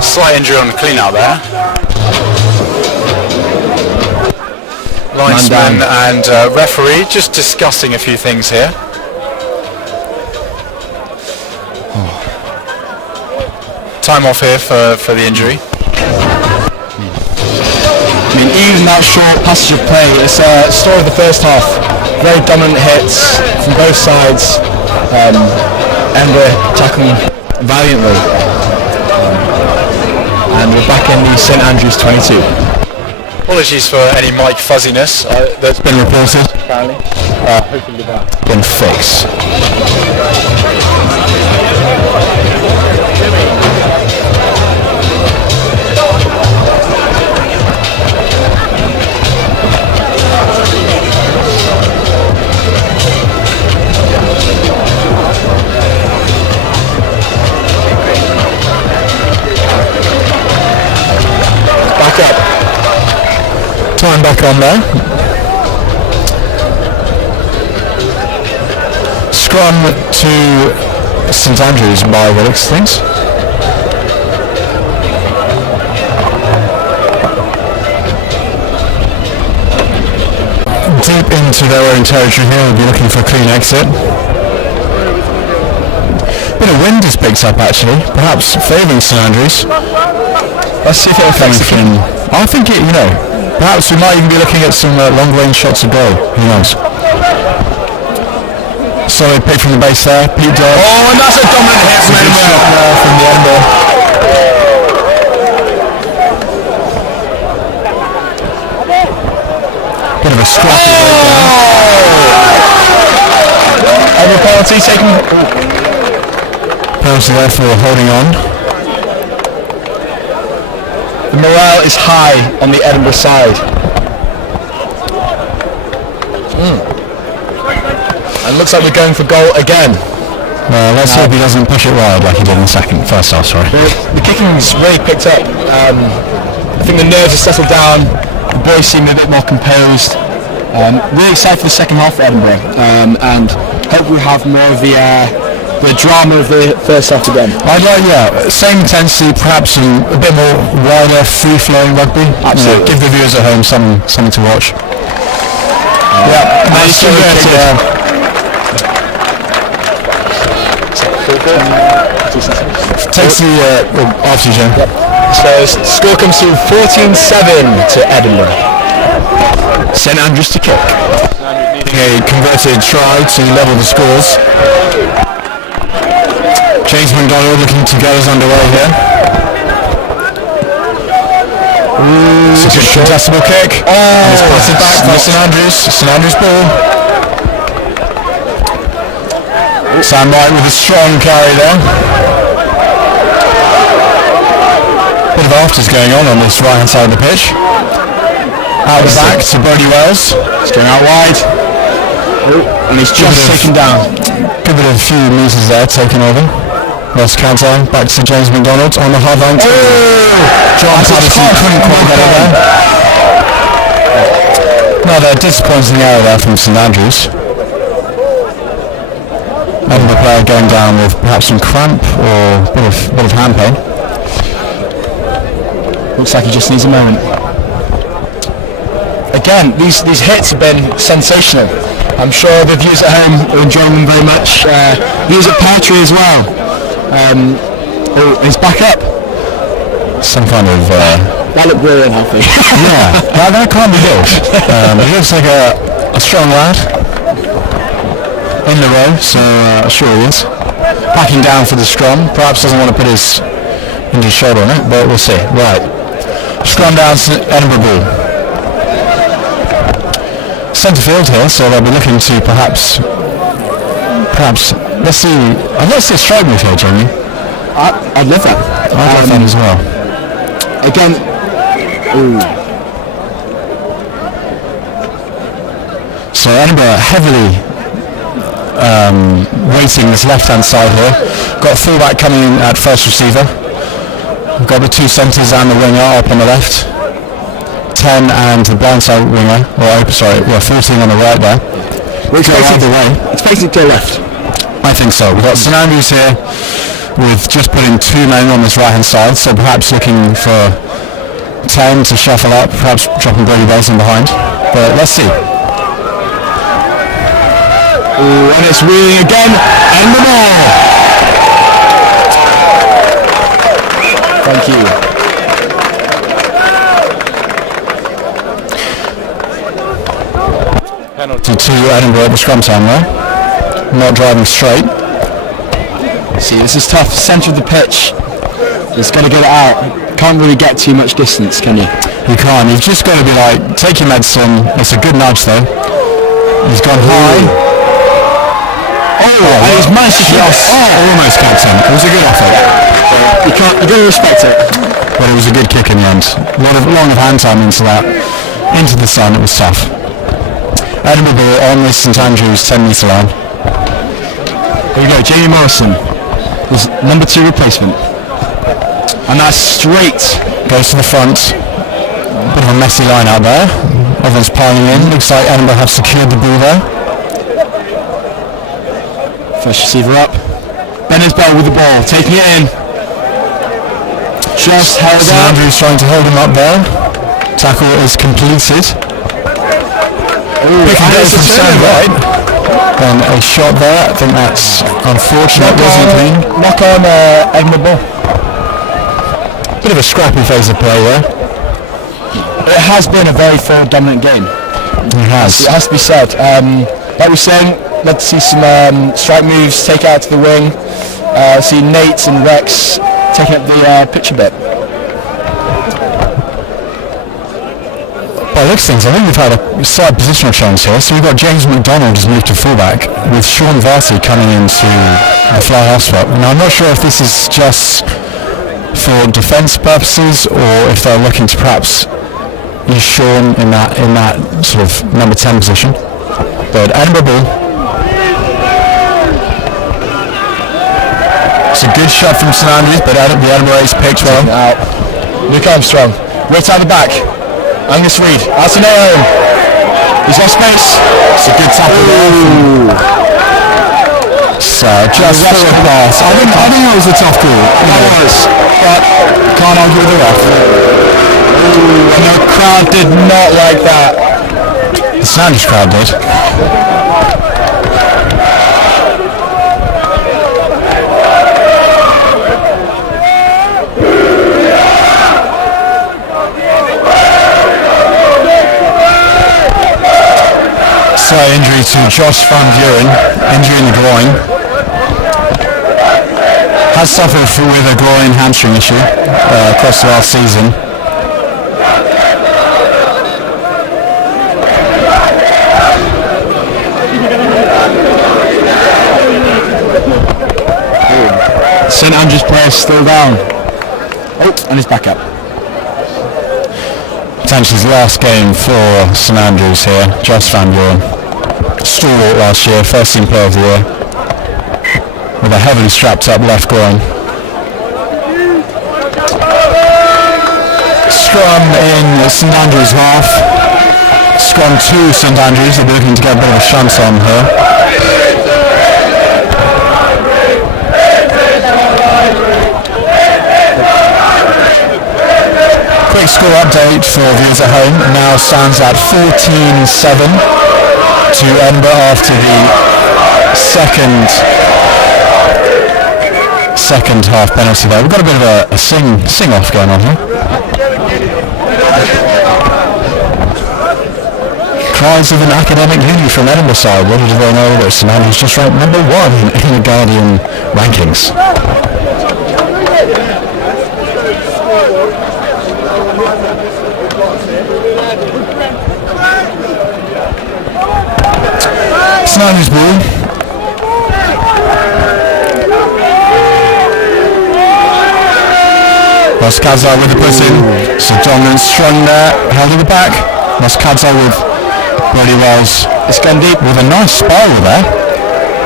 Slight injury on the clean out there. Linesman and referee just discussing a few things here. Time off here for the injury. I mean, even that short passage of play, it's a story of the first half. Very dominant hits from both sides. Edinburgh tackling valiantly. And we're back in the St Andrews 22. Apologies for any mic fuzziness. That's Been reported. apparently. Hopefully that. Been fixed. Back up. Time back on there. Scrum to St Andrews by the looks of things. Deep into their own territory here, we'll be looking for a clean exit. Bit of wind has picked up actually, perhaps favouring St Andrews. Let's see if it affects the game. I think it, perhaps we might even be looking at some long-range shots of goal. Who knows? Solid pick from the base there. Pete Dodd. Oh, and that's a dominant hit from Edinburgh. From the end there. Bit of a scrappy Edinburgh penalty taken. penalty there for holding on. The morale is high on the Edinburgh side. And looks like we're going for goal again. Let's hope he doesn't push it wide like he did in the first half, sorry. The kicking's really picked up. I think the nerves have settled down. The boys seem a bit more composed. Really excited for the second half for Edinburgh. And hope we have more of the drama of the first half again. I'd like, same intensity, perhaps a bit more wider, free-flowing rugby. Absolutely. Give the viewers at home something to watch. Nice to Takes the after Jim. So score comes to 14-7 to Edinburgh. St Andrews to kick. A converted try to level the scores. James McDonald looking to get us underway here. It's a good contestable kick. And it's passed back by St Andrews. St Andrews ball. Sam Wright with a strong carry there. Bit of afters going on this right hand side of the pitch. Out the back to Brody Wells. It's going out wide. And he's just taken down. Good bit of a few metres there taken over. Wells counter, back to James McDonald on the hard line. John Patterson couldn't quite get it there. Another disappointing error there from St Andrews. Edinburgh player going down with perhaps some cramp or a bit of hand pain. Looks like he just needs a moment. Again, these hits have been sensational. I'm sure the viewers at home are enjoying them very much. Viewers at Poetry as well. He's back up. Some kind of... That looked brilliant, I think. Yeah, that can't be good. He looks like a strong lad. In the row, so sure he is. Backing down for the scrum. Perhaps doesn't want to put his injured shoulder on it, but we'll see. Right. Scrum down to Edinburgh ball. St centre field here, so they'll be looking to perhaps, let's see, I'd like to see a strike move here, Jamie. I'd love that. I'd love that as well. Again, So Edinburgh heavily weighting this left-hand side here. Got a fullback coming in at first receiver. We've got the two centres and the winger up on the left. 10 and the blindside winger, 14 on the right there. Which go either way. It's basically to left. I think so. We've got St Andrews here with just putting two men on this right-hand side, so perhaps looking for 10 to shuffle up, perhaps dropping Brady Belson behind. But let's see. Ooh, and it's wheeling again, and the ball! Thank you. Penalty to Edinburgh at the scrum time there. Not driving straight. See, this is tough. Centre of the pitch. It's got to get it out. Can't really get too much distance, can you? You can't. You've just got to be like, take your medicine. It's a good nudge though. He's gone high. And he's managed to almost kept him. It was a good effort. You got to respect it. But it was a good kick in the end. A lot of hand time into that. Into the sun, it was tough. Edinburgh on the St Andrews 10 metre line. There you go, Jamie Morrison was number 2 replacement. And that's straight. Goes to the front. Bit of a messy line out there. Everyone's piling in. Looks like Edinburgh have secured the ball there. First receiver up. Bennersbell with the ball, taking it in. Just held St up. Andrews trying to hold him up there. Tackle is completed. Picking it from Sam right. Then a shot there. I think that's unfortunate. Wasn't clean. Knock on Edinburgh. Bit of a scrappy phase of play there. It has been a very forward dominant game. It has. It has to be said. Like we're saying, let's see some strike moves, take it out to the wing. See Nate and Rex taking up the pitch a bit. By the looks of things, I think we've had a slight positional change here. So we've got James McDonald has moved to fullback with Sean Varsity coming into the fly half spot. Now I'm not sure if this is just for defence purposes or if they're looking to perhaps use Sean in that sort of number 10 position. But Edinburgh ball. It's a good shot from St Andrews, but the Edinburgh Ace picked well. Out. Luke Armstrong. Right out the back. Angus Reid. That's an air. He's got space. It's a good tackle there. So just for a pass. I think it was a tough call. That was. But can't argue with the ref. And the crowd did not like that. The St Andrews crowd did. Slight injury to Josh Van Buren, injury in the groin. Has suffered with a groin hamstring issue across the last season. St Andrews player still down. Oh, and he's back up. Potentially his last game for St Andrews here. Josh Van Buren. Stalwart last year, first team player of the year. With a heavily strapped up left groin. Scrum in St Andrews half. Scrum to St Andrews. They're looking to get a bit of a shunt on here. Quick score update for viewers at home. Now stands at 14-7 to Edinburgh after the second half penalty there. We've got a bit of a sing off going on here. Cries of an academic uni from Edinburgh side. What did they know that St Andrews just ranked number 1 in the Guardian rankings? St Andrews ball. Moskadza with the push in. So dominant strong there, held at the back. Moskadza with Brody Wells. It's gone deep with a nice spiral there.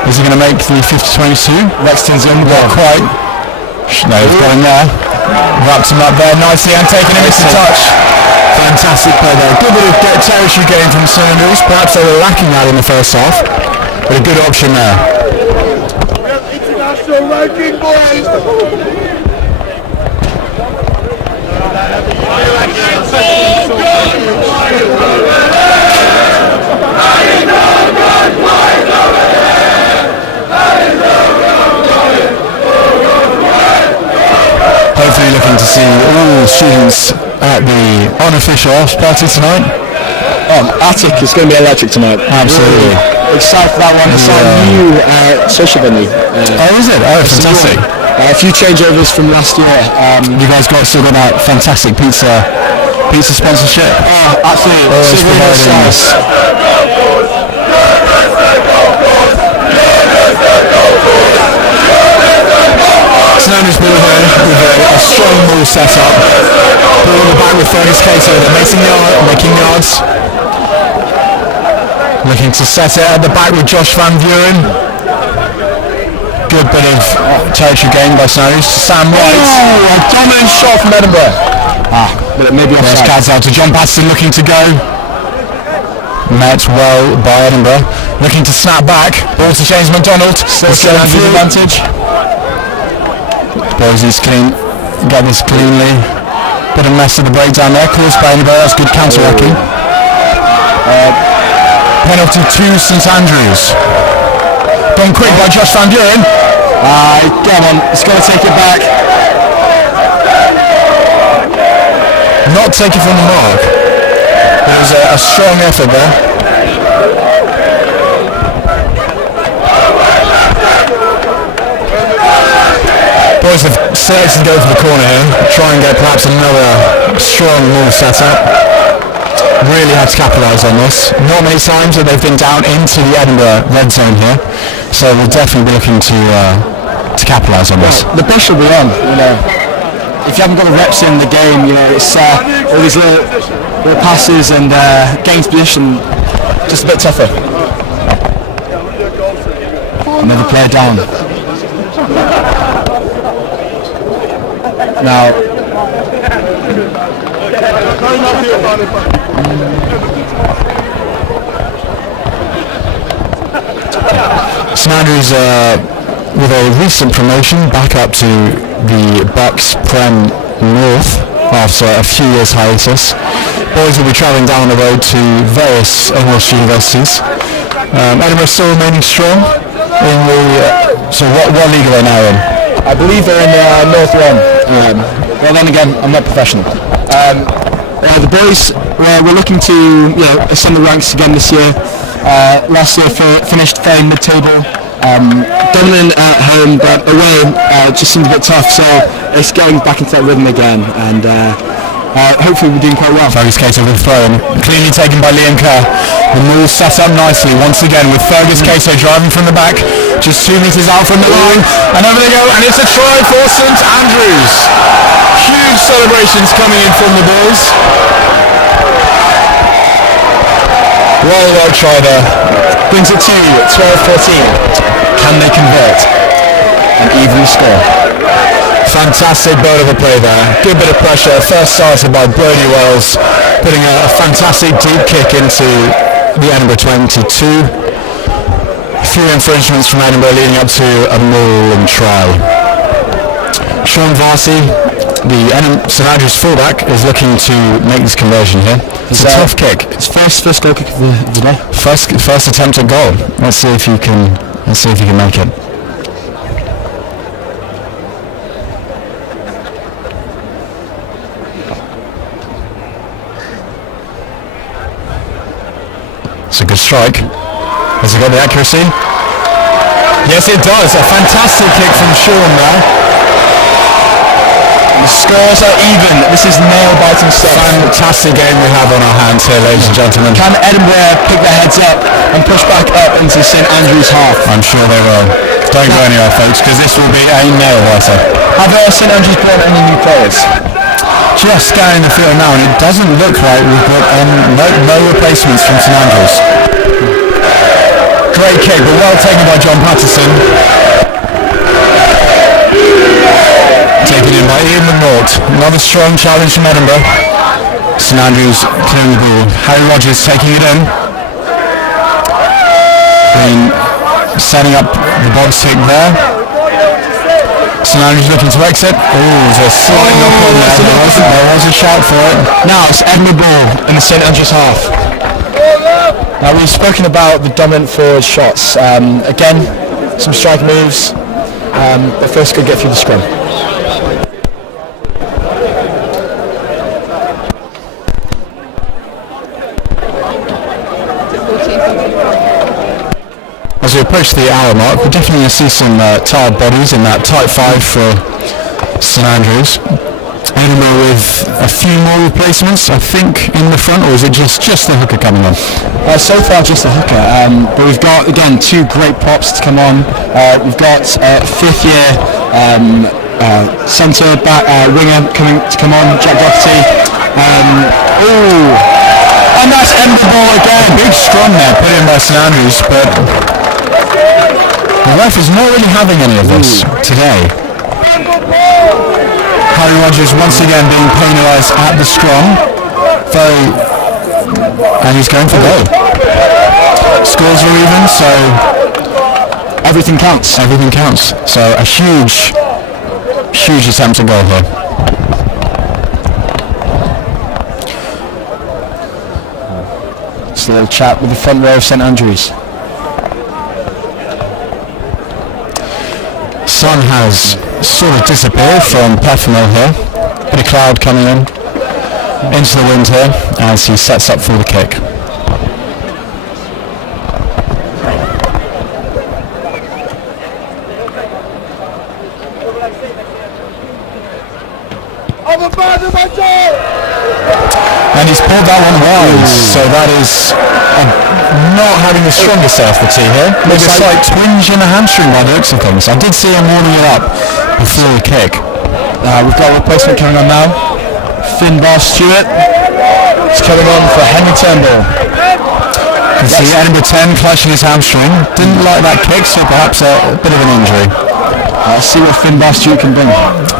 Is he going to make the 50-22? Rexton's in, not quite. No, he's got him there. Wraps him up there nicely and taking him into touch. Fantastic play there. Good bit of territory gain from St Andrews. Perhaps they were lacking that in the first half, but a good option there. International ranking, boys! Hopefully looking to see all students at the unofficial house party tonight. Attic is going to be electric tonight. Absolutely. Excited for that one. It's our new social venue. Oh, is it? Oh, fantastic. A few changeovers from last year. You guys still got that fantastic pizza sponsorship? Oh, absolutely. Always providing us. St Andrews ball here with a strong ball set up. Ball in the back with Fergus Cato. They're making yards. Looking to set it at the back with Josh Van Buren. Good bit of territory gain by St Andrews. Sam White. Oh, a dominant shot from Edinburgh. But maybe There's Cads out to John Patterson looking to go. Met well by Edinburgh. Looking to snap back. Ball to James McDonald. Still St Andrews advantage. Boysy's clean. Get this cleanly. Bit of mess of the breakdown there. Caused by Edinburgh. That's good counter-wrecking. Penalty to St Andrews. Gone quick by Josh Van Buren. Come on, it's got to take it back. Not taken from the mark. There was a strong effort there. Boys have selected to go for the corner here. Try and get perhaps another strong move set up. Really had to capitalise on this. Not many times that they've been down into the Edinburgh red zone here, so we'll definitely be looking to capitalise on this. The pressure will be on, you know. If you haven't got the reps in the game, you know, it's all these little passes and gains position just a bit tougher. Another player down. Now. St Andrews with a recent promotion back up to the Bucks Prem North after a few years hiatus. Boys will be travelling down the road to various English universities. Edinburgh still remaining strong in the... so what league are they now in? I believe they're in North 1. Well then again, I'm not professional. The boys, we're looking to ascend the ranks again this year. Last year finished fair mid-table. Dominant at home, but away just seemed a bit tough, so it's getting back into that rhythm again, and hopefully we're doing quite well. Fergus Cato with the throw, cleanly taken by Liam Kerr. The ball set up nicely once again with Fergus Cato driving from the back, just 2 metres out from the line, and over they go, and it's a try for St Andrews. Huge celebrations coming in from the boys. Well try there. Brings it to 12-14. Can they convert? An even score. Fantastic bird of a play there. Good bit of pressure. First started by Brody Wells, putting a fantastic deep kick into the Edinburgh 22. Few infringements from Edinburgh leading up to a maul and try. Sean Varsity, the St Andrews fullback, is looking to make this conversion here. It's a tough kick. It's first goal kick of the day. First attempt at goal. Let's see if you can make it. It's a good strike. Has he got the accuracy? Yes, it does. A fantastic kick from Sean there. The scores are even. This is nail-biting stuff. Fantastic game we have on our hands here, ladies and gentlemen. Can Edinburgh pick their heads up and push back up into St Andrew's half. I'm sure they will. Don't go anywhere, folks, because this will be a nail-biter. Have St Andrews brought any new players? Just scanning the field now, and it doesn't look like we've got no replacements from St Andrews. Great kick, but well taken by John Patterson. Taken in by Ian McNaught. Another strong challenge from Edinburgh. St Andrews clearing the ball. Harry Rogers taking it in. Green setting up the box kick there. St Andrews looking to exit. Oh, there's a slight knock on there. There was a shout for it. Now it's Edinburgh ball in the St Andrews half. Now we've spoken about the dominant forward shots. Again, some strike moves. But first could get through the scrum. As we approach the hour mark, we're definitely going to see some tired bodies in that tight five for St Andrews. Edinburgh with a few more replacements, I think, in the front, or is it just the hooker coming on? So far just the hooker, but we've got, again, two great props to come on. We've got fifth year centre back winger to come on, Jack Doherty. And that's Edinburgh ball again. Big scrum there put in by St Andrews, but the ref is not really having any of this today. Harry Rogers once again being penalised at the scrum. And he's going for goal. Scores are even, so everything counts. Everything counts. So a huge attempt at goal here. Just a little chat with the front row of St Andrews. Sun has sort of disappeared from Peffermill here. Bit of cloud coming in into the wind here as he sets up for the kick. And he's pulled that one wide, so that is not having the strongest set off the tee here. Maybe a slight twinge in the hamstring by the looks of things. I did see him warming it up before the kick. We've got a replacement coming on now. Finbar Stewart is coming on for Henry Turnbull. You can see Edinburgh 10 clutching his hamstring. Didn't like that kick, so perhaps a bit of an injury. Let's see what Finbar Stewart can bring.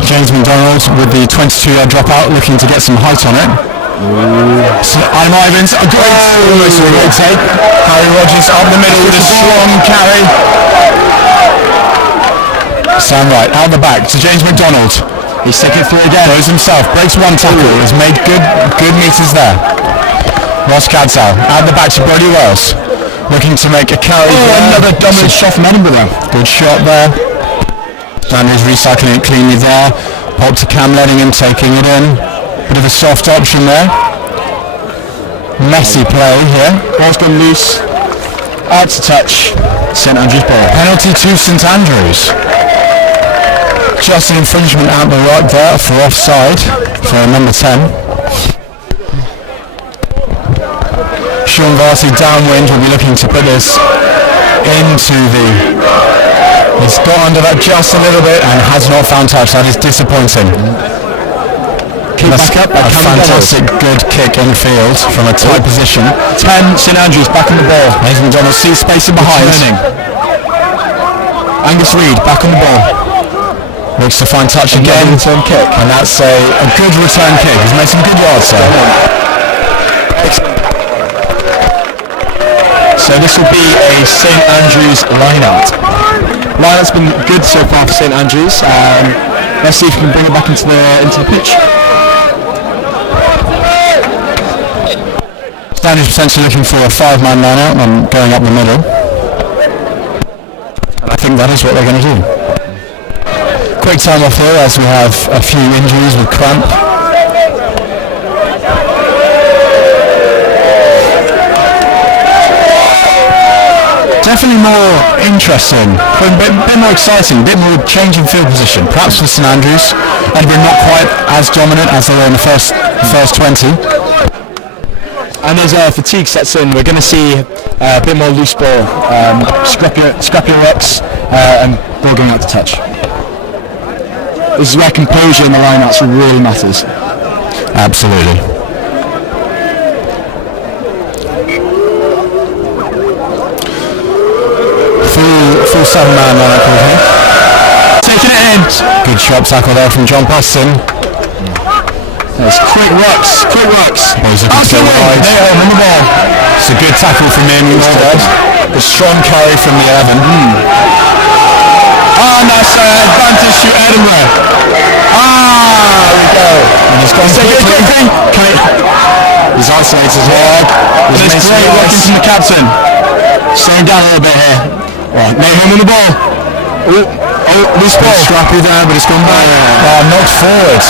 James McDonald with the 22-yard dropout looking to get some height on it. So Adam Ivins, a great take. Harry Rogers up the middle with a strong carry. Sam Wright out the back to James McDonald. He's taking it through again. Goes himself, breaks one tackle, has made good meters there. Ross Cadzow out the back to Brody Wells. Looking to make a carry. Another dominant shot from Edinburgh. Good shot there. Daniel's recycling it cleanly there. Pop to Cam Lenningham, taking it in. Bit of a soft option there. Messy play here. Ball's gone loose. Out to touch. St Andrews ball. Penalty to St Andrews. Just an infringement out the right there for offside for number 10. Sean Varsity downwind will be looking to put this into the... He's got under that just a little bit and has not found touch. That is disappointing. Back up, a fantastic good kick in field from a tight position. 10 St Andrews back on the ball. Nathan McDonald sees space in behind. Angus Reid back on the ball. Looks to find touch again. Return kick. And that's a good return kick. He's made some good yards there. So this will be a St Andrews line-out. Line-out's been good so far for St Andrews. Let's see if we can bring it back into the pitch. St Andrews potentially looking for a 5-man line-out and going up the middle. And I think that is what they're going to do. Quick time off here as we have a few injuries with cramp. Definitely more interesting, a bit more exciting, a bit more change in field position. Perhaps for St Andrews, Edinburgh not quite as dominant as they were in the first 20. And as fatigue sets in, we're going to see a bit more loose ball, scrappier rocks, and ball going out to touch. This is where composure in the lineouts really matters. Absolutely. Full 7-man lineup here. Taking it in. Good sharp tackle there from John Paston. There's quick rocks. He's looking to go wide. On the ball. It's a good tackle from him instead. The strong carry from the 11. Nice advantage to Edinburgh. There we go. And he's gone quickly. He's isolated as well. There's great working from the captain. Slowing down a little bit here. Right, mate, him on the ball. This ball. Scrappy there, but it's gone back. Knocked forward.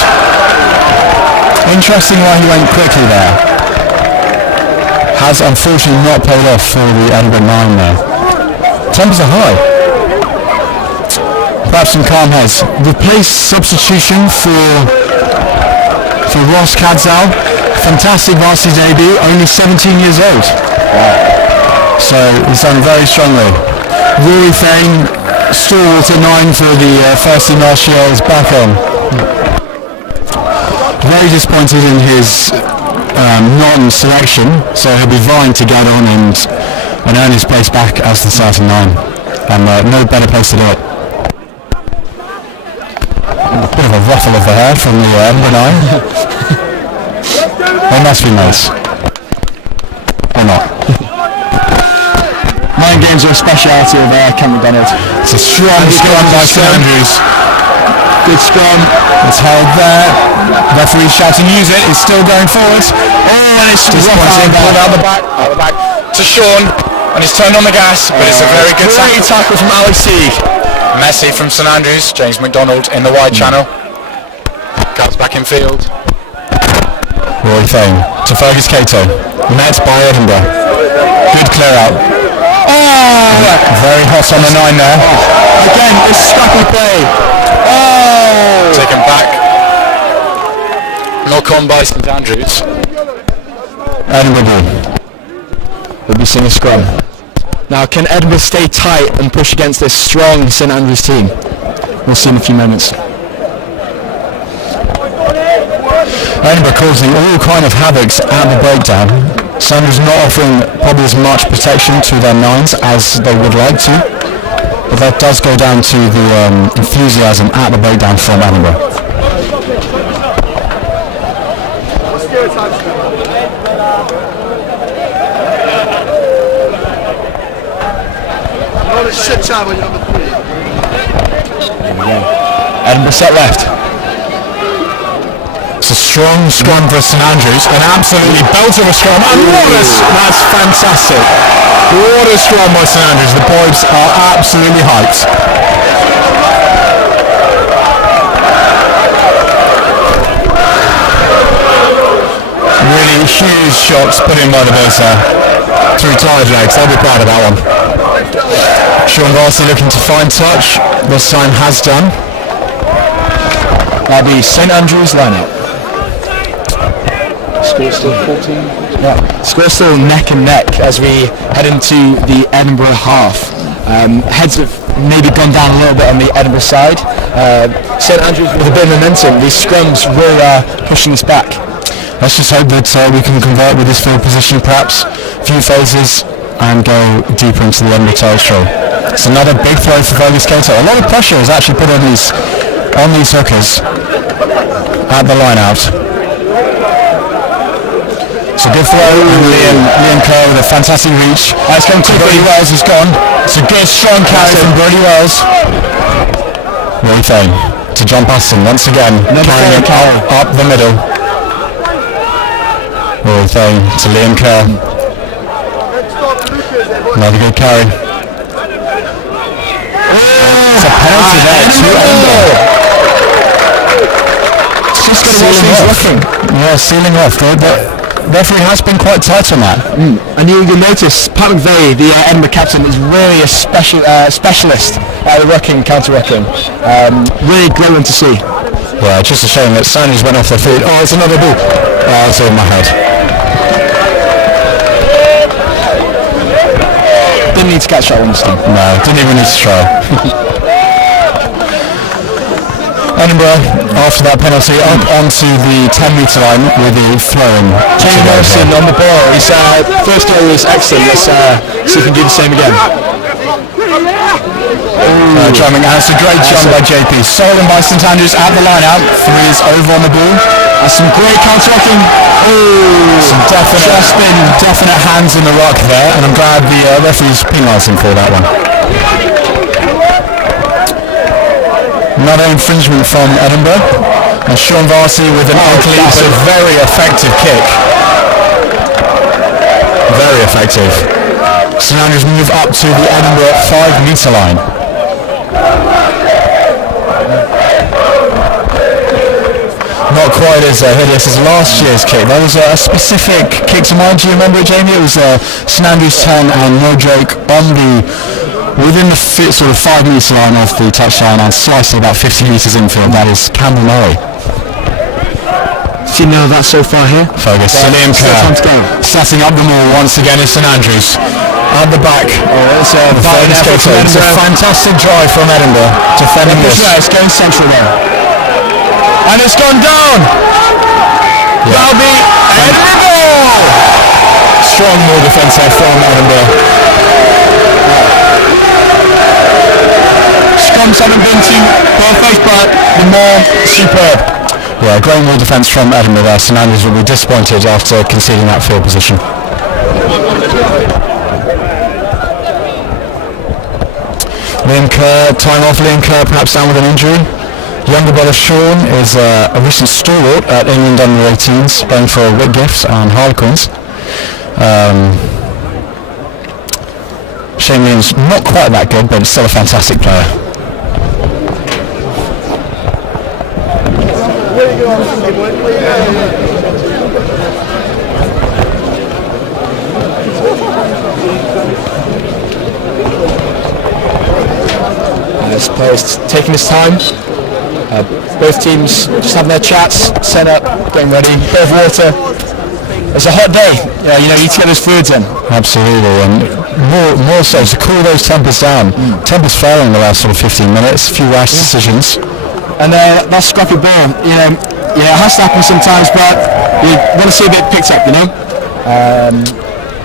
Interesting why he went quickly there. Has unfortunately not paid off for the Edinburgh 9 there. Tempers are high. Perhaps some calm heads. Replace substitution for Ross Cadzal. Fantastic varsity debut, only 17 years old. So he's done very strongly. Rory Fane, stalwart at 9 for the first team last year, is back on. Very disappointed in his non-selection, so he'll be vying to get on and earn his place back as the starting 9. And no better place to do it. A bit of a ruffle of the hair from the Edinburgh 9. They must be nice. Or not. Mind games are a speciality of Kent McDonald. It's a strong scrum by St Andrews. Good scrum. It's held there. Referee shouting, use it. It's still going forward. And it's disappointing. Pulled out the back. To Sean, and he's turned on the gas, but it's a very good Great tackle from Alex Teague. Messi from St Andrews, James McDonald in the wide channel. Cuts back in field. Roy Fane to Fergus Cato. Met by Edinburgh. Good clear out. Very hot on the 9 there. Again, this scrappy play. Taken back. Knock on by St Andrews. Edinburgh ball. We'll be seeing a scrum. Now, can Edinburgh stay tight and push against this strong St Andrews team? We'll see in a few moments. Edinburgh causing all kind of havocs at the breakdown. Sanders not offering probably as much protection to their 9s as they would like to, but that does go down to the enthusiasm at the breakdown from Edinburgh. Shit time when you're number 3. Edinburgh set left. It's a strong scrum for St Andrews, an absolutely belter of a scrum, and that's fantastic. What a scrum by St Andrews, the boys are absolutely hyped. Really huge shots put in by the boys there, through tired legs, they'll be proud of that one. Sean Varsity looking to find touch, this time has done. That'll be St Andrews lineup. Score still 14. Yeah. Score still neck and neck as we head into the Edinburgh half. Heads have maybe gone down a little bit on the Edinburgh side. St Andrews with a bit of momentum. These scrums really are pushing us back. Let's just hope that we can convert with this field position, perhaps a few phases, and go deeper into the Edinburgh territory. It's another big throw for Fergus Cato. A lot of pressure is actually put on these hookers at the line out. It's a good throw, and Liam Kerr with a fantastic reach. It's going to Brody Wells, who's gone. It's a good strong carry from Brody Wells. Roy Fane to John Paston once again, carrying it up the middle. Roy Fane to Liam Kerr. Another good carry. It's a penalty there to Edinburgh. It's just got to watch these looking. Yeah, sealing off. The referee has been quite tight on that. And you'll notice Pat McVeigh, the Edinburgh captain, is really a specialist at the rucking, counter-rucking. Really glowing to see. Yeah, just a shame that Sanders went off their feet. Oh, it's another ball. Oh, it's over my head. catch that one this time. No, didn't even need to try. Edinburgh, after that penalty, up onto the 10-metre line with the throwing. Jamie Morrison on the ball. His first goal was excellent. Let's see if we can do the same again. Drumming, and it's a great jump by JP. Stolen by St Andrews at the line out. 3 is over on the ball. And some great counter-attacking. Some definite hands in the rock there, and I'm glad the referee's penalising for that one. Another infringement from Edinburgh, and Sean Varsity with an ugly but very effective kick. Very effective. St Andrews move up to the Edinburgh 5-metre line. Not quite as hideous as last year's kick. There was a specific kick to mind. Do you remember it, Jamie? It was St Andrews 10 and no joke on the within the sort of 5-metre line off the touchline and sliced about 50 metres infield. That is Campbell Murray. See now that so far here. Fergus. Liam Kerr setting up the maul once again in St Andrews. At the back. It's a fantastic drive from Edinburgh defending this. It's going central there. And it's gone down. Yeah. That'll be Edinburgh. Strong maul defence there from Edinburgh. Scrums haven't been too perfect, but the maul superb. Yeah, great maul defence from Edinburgh there. St Andrews will be disappointed after conceding that field position. Liam Kerr, time off. Liam Kerr perhaps down with an injury. Younger brother Sean is a recent stalwart at England under-18s, playing for Whitgift and Harlequins. Shane Liam's not quite that good, but still a fantastic player. This player's taking his time. Both teams just having their chats, set up, getting ready, bit of water. It's a hot day. Yeah, you need to get those fluids in. Absolutely, and more so to cool those tempers down. Tempers failing the last sort of 15 minutes, a few rash decisions. And that scrappy ball, it has to happen sometimes, but you want to see a bit picked up,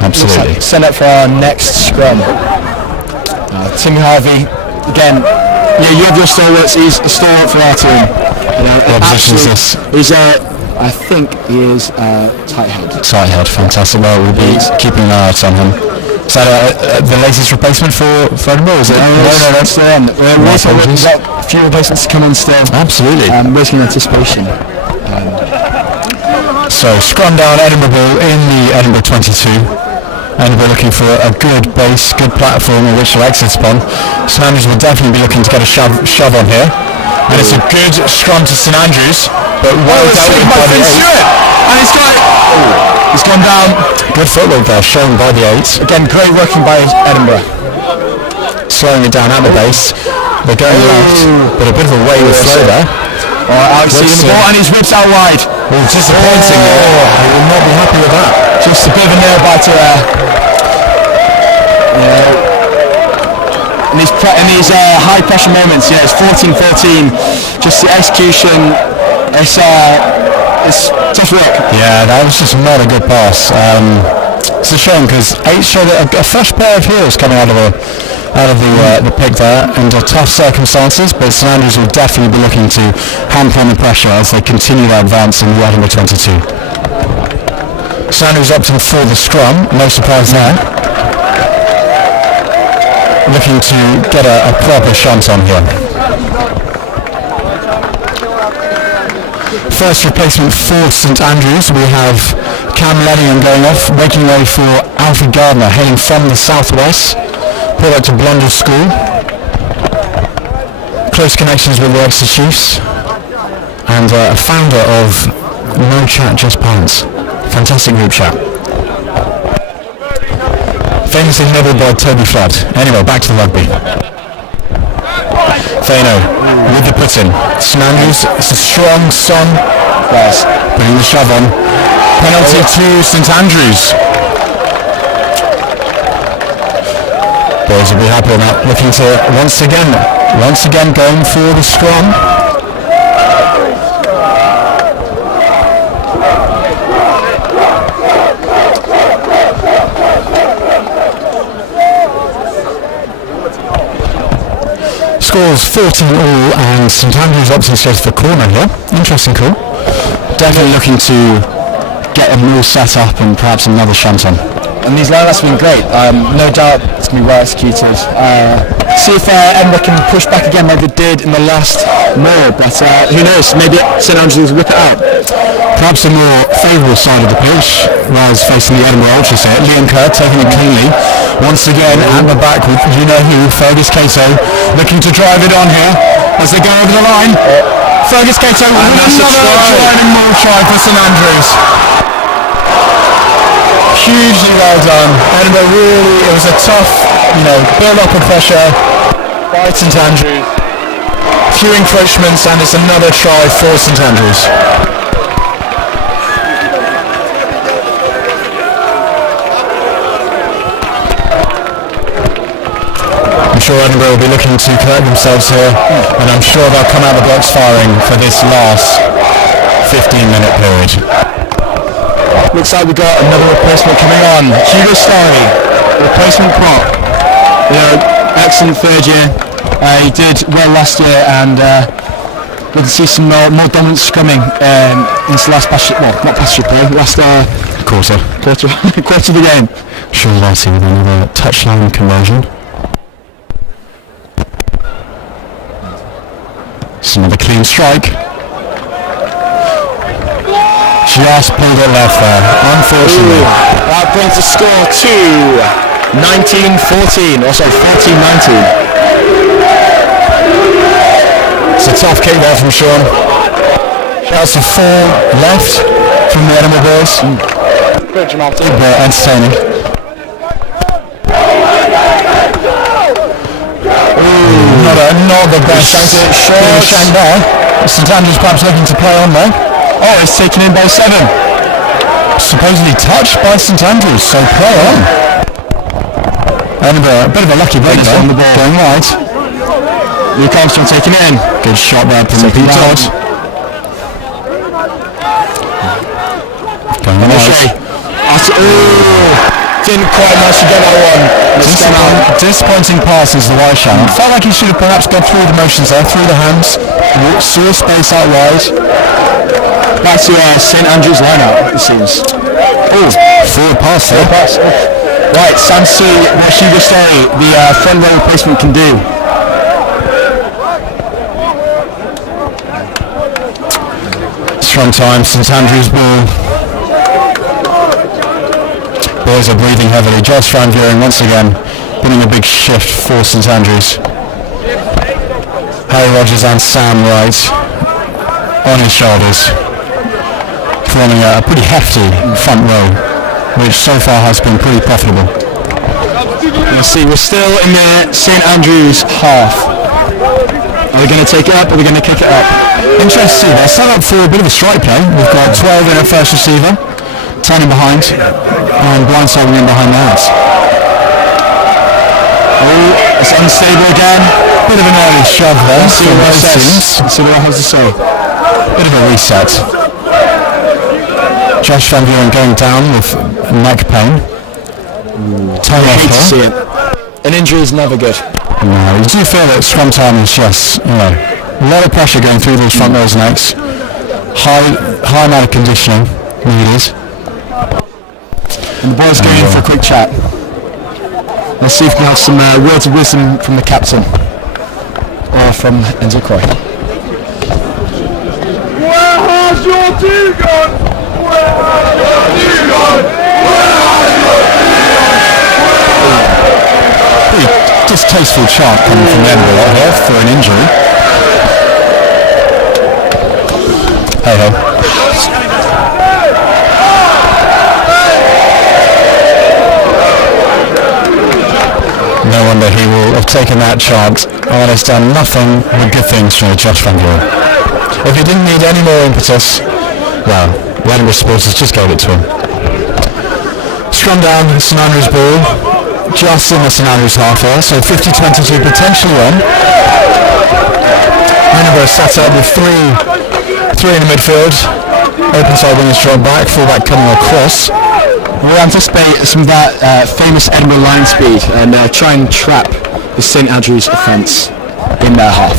Absolutely. Like send up for our next scrum. Timmy Harvey, again, you have your stalwarts. He's a stalwart for our team. What position is this? He's I think he is tight head. Tight head, fantastic. Well, we'll be keeping an eye out on him. Is that the latest replacement for Edinburgh? Is it? No, that's the end. We've got a few replacements to come in still. Absolutely. Waiting in anticipation. So scrum down Edinburgh ball in the Edinburgh 22. Edinburgh looking for a good base, good platform in which to exit upon. St Andrews will definitely be looking to get a shove on here. And it's a good scrum to St Andrews, but well dealt with by the 8. And he's gone down. Good footwork there, shown by the 8. Again, great working by Edinburgh. Slowing it down at the base. They're going left, but a bit of a wave of flow there. Alex sees the ball and he's whipped out wide. Disappointing there. He will not be happy with that. Just a bit of a nail biter there. In these high pressure moments, it's 14-13. Just the execution, it's tough work. Yeah, that was just not a good pass. It's a shame because 8 showed a fresh pair of heels coming out of the pick there under tough circumstances, but St Andrews will definitely be looking to hamper on the pressure as they continue their advance in the Edinburgh 22. St Andrews opting for the scrum, no surprise there. Looking to get a proper shunt on here. First replacement for St Andrews, we have Cam Lenningham going off, making way for Alfred Gardner, hailing from the southwest, product to Blundell School. Close connections with the Exeter Chiefs, and a founder of No Chat Just Pants. Fantastic group chat. Famously nibbled by Toby Flood. Anyway, back to the rugby. Fano with the put-in. St Andrews, it's a strong Son. Yes, putting the shove on. Penalty to St Andrews. Boys will be happy with that. Looking to once again going for the scrum. Scores 14 all, and St Andrews opting to go for corner here. Interesting call. Definitely looking to get them all set up and perhaps another shunt on. And these line-ups have been great. No doubt it's going to be well executed. See if Edinburgh can push back again like they did in the last more, but who knows, maybe St Andrews will whip it out. Perhaps the more favourable side of the pitch, Wales facing the Edinburgh Ultras here. Liam Kerr taking it cleanly. Once again at the back with you-know-who, Fergus Cato, looking to drive it on here as they go over the line. Fergus Cato with another driving more try for St Andrews. Hugely well done. Edinburgh really, it was a tough, build up of pressure by St Andrews. Few encroachments, and it's another try for St Andrews. I'm sure Edinburgh will be looking to collect themselves here, and I'm sure they'll come out the blocks firing for this last 15-minute period. Looks like we've got another replacement coming on. Hugo Story, replacement prop. Excellent third year. He did well last year, and we can see some more dominant scrumming into last quarter of the game. Sure, Varsity with another touchline conversion. It's another clean strike. Just pulled it left there, unfortunately. That brings the score to 19-14, or sorry, 14-19. It's a tough kick there from Sean. Shouts of 4 left from the Edinburgh boys. Big but entertaining. Not the best. Shank there. St Andrews perhaps looking to play on there. Oh, it's taken in by 7. Supposedly touched by St Andrews, so play on. Edinburgh, a bit of a lucky break there. On the ball. Going wide. Luke Armstrong taking it in. Good shot there from Pete Todd. Going wide. Didn't quite manage to get that one. Disappointing pass is the wide channel. Felt like he should have perhaps gone through the motions there, through the hands. Saw space out wide. Back to St Andrews lineup, it seems. Oh, forward pass there. Right, Sam see what Hugo Story, the front row replacement, can do. Strong time, St Andrews ball. Boys are breathing heavily. Josh Van Buren once again putting a big shift for St Andrews. Harry Rogers and Sam Wright on his shoulders, forming a pretty hefty front row, which so far has been pretty profitable. You see, we're still in the St Andrews half. Are we going to take it up, or are we going to kick it up? Interesting to see, they're set up for a bit of a strike play. We've got 12 in at first receiver, 10 in behind, and blindsiding in behind the heads. Oh, it's unstable again. Bit of an early shove there. Let's see what it says. Let's see what it has to say. Bit of a reset. Josh Van Buren going down with neck pain. I hate to see it. An injury is never good. No, you do feel that scrum time is just, a lot of pressure going through those front rows necks. High amount of conditioning needed. And the boys going in for a quick chat. Let's see if we can have some words of wisdom from the captain. Or from Enzo Croy. Where has your team gone? Where has your team gone? Where has your team gone? Pretty distasteful chant coming from Edinburgh here for an injury. Hey ho. No wonder he will have taken that chant. Oh, it's done nothing but good things for Josh Van Buren. If he didn't need any more impetus, well, Edinburgh supporters just gave it to him. Scrum down, St Andrews ball. just in the St Andrews half here, so 50-22 potentially on. Edinburgh set up with three in the midfield. Open side wingers drawn back, full-back coming across. We'll anticipate some of that famous Edinburgh line speed and try and trap the St Andrews offence in their half.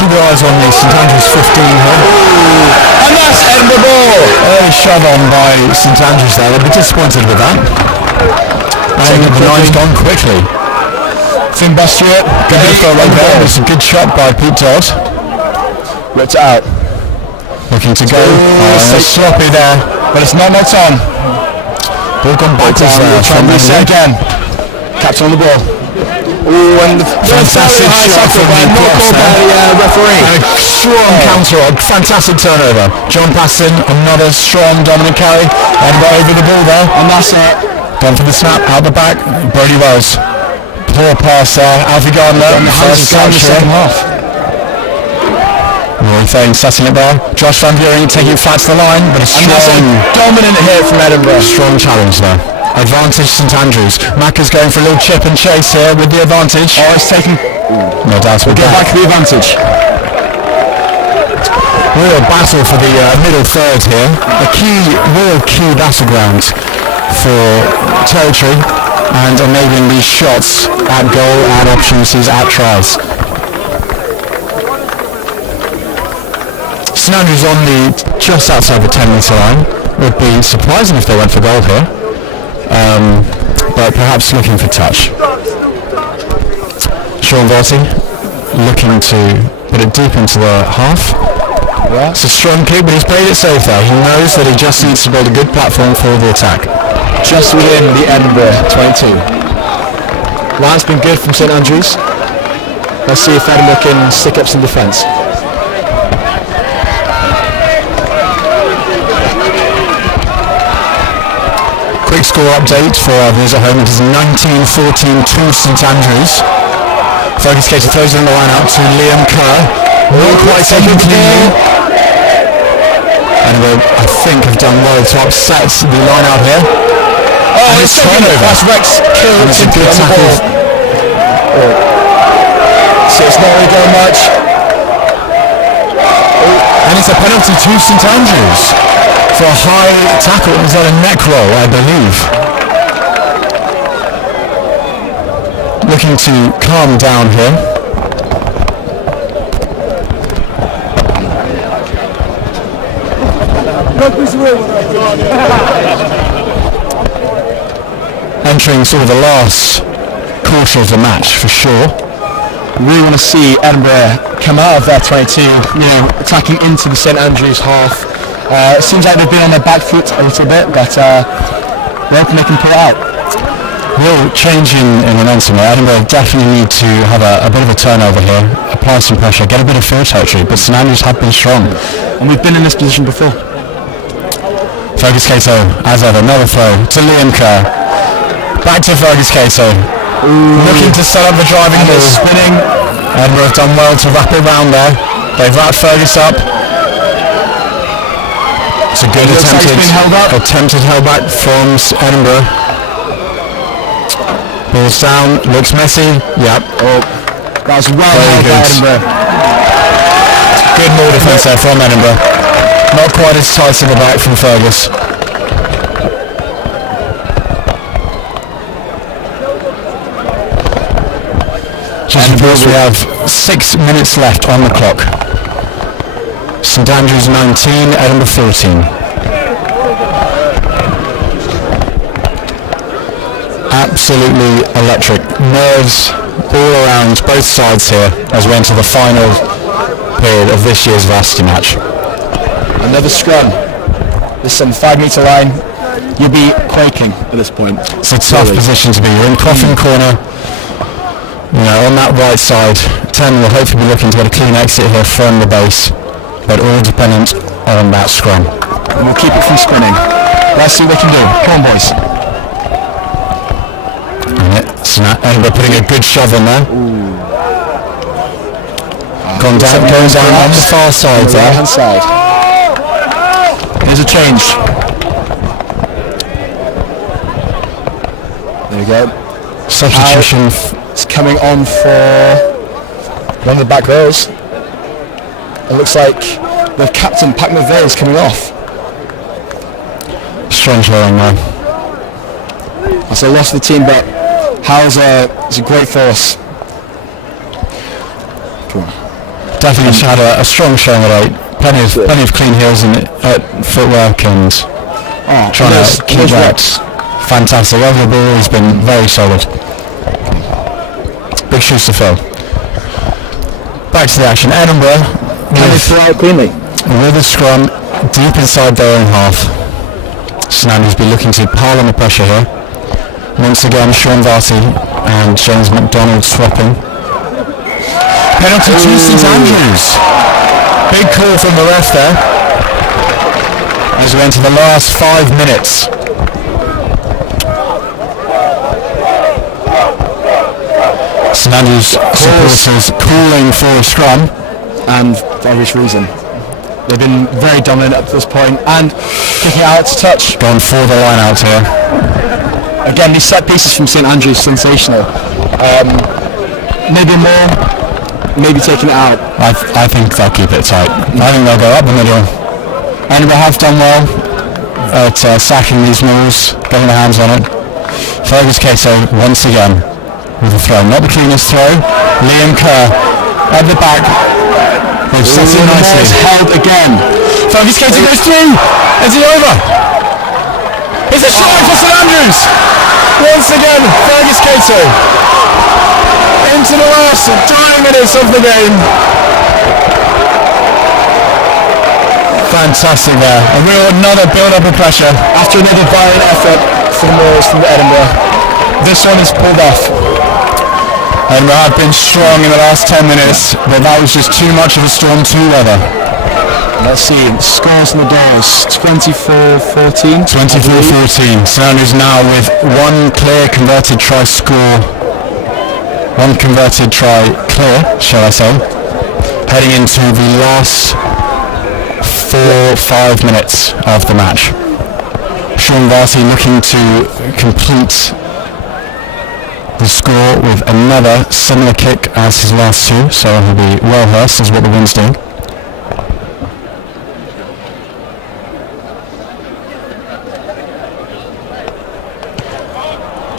Keep your eyes on the St Andrews 15 here. And that's Edinburgh ball! Early shove on by St Andrews there. They'll be disappointed with that. And the nine's gone quickly. Finn Stewart, good throw right there. It's a good shot by Pete Dodd. Ripped it out. Looking to go. Sloppy there, but it's not much on. Ball gone backwards there. Try and reset again. Captain on the ball. Ooh, and the fantastic shot from the referee. And a strong counter, a fantastic turnover. John Paston, another strong dominant carry. Edinburgh over the ball there. And that's it. Gone for the snap, out the back. Brody Wells. Poor pass there. Alfie Gardner. First touch here. Second half. Roy Thane setting it there. Josh Van Buren taking it flat to the line, but a strong, dominant hit from Edinburgh. Strong challenge there. Advantage St Andrews. Macca's going for a little chip and chase here with the advantage. Oh, it's taken. No doubt we'll get back to the advantage. Real battle for the middle third here. A real key battleground for territory and enabling these shots at goal and opportunities at tries. St Andrews on the just outside the 10-metre line. Would be surprising if they went for goal here, but perhaps looking for touch. Sean Varsity looking to put it deep into the half. Yeah. It's a strong kick, but he's played it safe there. He knows that he just needs to build a good platform for the attack. Just within the Edinburgh 22. Line's been good from St Andrews. Let's see if Edinburgh can stick up some defence. Quick score update for our viewers at home. It is 19-14 to St Andrews. Fergus Cater throws it in the line out to Liam Kerr. Not quite taken cleanly. And I think have done well to upset the line out here. Oh, it's turnover. That's Rex killed. It's a good tackle. So it's not really going much. And it's a penalty to St Andrews for a high tackle. Is that a neck roll, I believe? Looking to calm down here. Entering sort of the last quarter of the match for sure. We want to see Edinburgh come out of their 22, attacking into the St Andrews half. It seems like they've been on their back foot a little bit, but we're hoping they can pull it out. Real change in momentum. Edinburgh definitely need to have a bit of a turnover here, apply some pressure, get a bit of field territory, but St Andrews have been strong. And we've been in this position before. Fergus Cato, as ever, another throw to Liam Kerr. Back to Fergus Cato. Looking to set up the driving ball. Spinning. Edinburgh have done well to wrap it round there. They've wrapped Fergus up. It's a good attempted held back from Edinburgh. Ball's down, looks messy. Yep. Oh, that was well held by Edinburgh. Good ball defence there from Edinburgh. Not quite as tight in the back from Fergus. Just because we have 6 minutes left on the clock. St Andrews 19, Edinburgh 14. Absolutely electric. Nerves all around both sides here as we enter the final period of this year's Varsity match. Another scrum. This is on the 5-metre line. You'll be quaking at this point. It's a tough position to be. You're in coffin corner. On that right side. 10 will hopefully be looking to get a clean exit here from the base, but all dependent on that scrum. And we'll keep it from spinning. Let's see what we can do. Come on, boys. Edinburgh putting a good shove on there. Going down on the far side there. Right hand side. Here's a change. There we go. Substitution is coming on for one of the back rows. It looks like the captain, Pat McVeigh, is coming off. Strange rolling man. That's a loss for the team, but Howell's is a great force. Definitely had a strong showing at 8. Plenty of clean heels and footwork and trying to keep that. Fantastic. Over the ball, he's been very solid. Big shoes to fill. Back to the action. Edinburgh with a scrum deep inside their own half. St Andrews be looking to pile on the pressure here. Once again, Sean Varsity and James McDonald swapping. Penalty to St Andrews. Big call from the ref there. As we enter the last 5 minutes. St Andrews supporters calling for a scrum, and for obvious reason. They've been very dominant up to this point and kicking out to touch. Gone for the line out here. Again, these set pieces from St Andrews, sensational. Maybe more, maybe taking it out. I think they'll keep it tight. I think they'll go up the middle. Edinburgh have done well at sacking these moves, getting their hands on it. Fergus Cato once again with a throw. Not the cleanest throw. Liam Kerr at the back. They've set it nicely. Held again. Fergus Cato goes through. Is it over? It's a try for St Andrews. Once again, Fergus Cato into the last dying minutes of the game. Fantastic there. Another build-up of pressure after another violent effort from the Edinburgh. This one is pulled off. Edinburgh have been strong in the last 10 minutes, but that was just too much of a storm to weather. Let's see, scores on the doors, 24-14. 24-14. St Andrews now with one clear converted try score. One converted try clear, shall I say. Heading into the last 4-5 minutes of the match. Sean Varsity looking to complete the score with another similar kick as his last two, so he'll be well versed as what the wind's doing.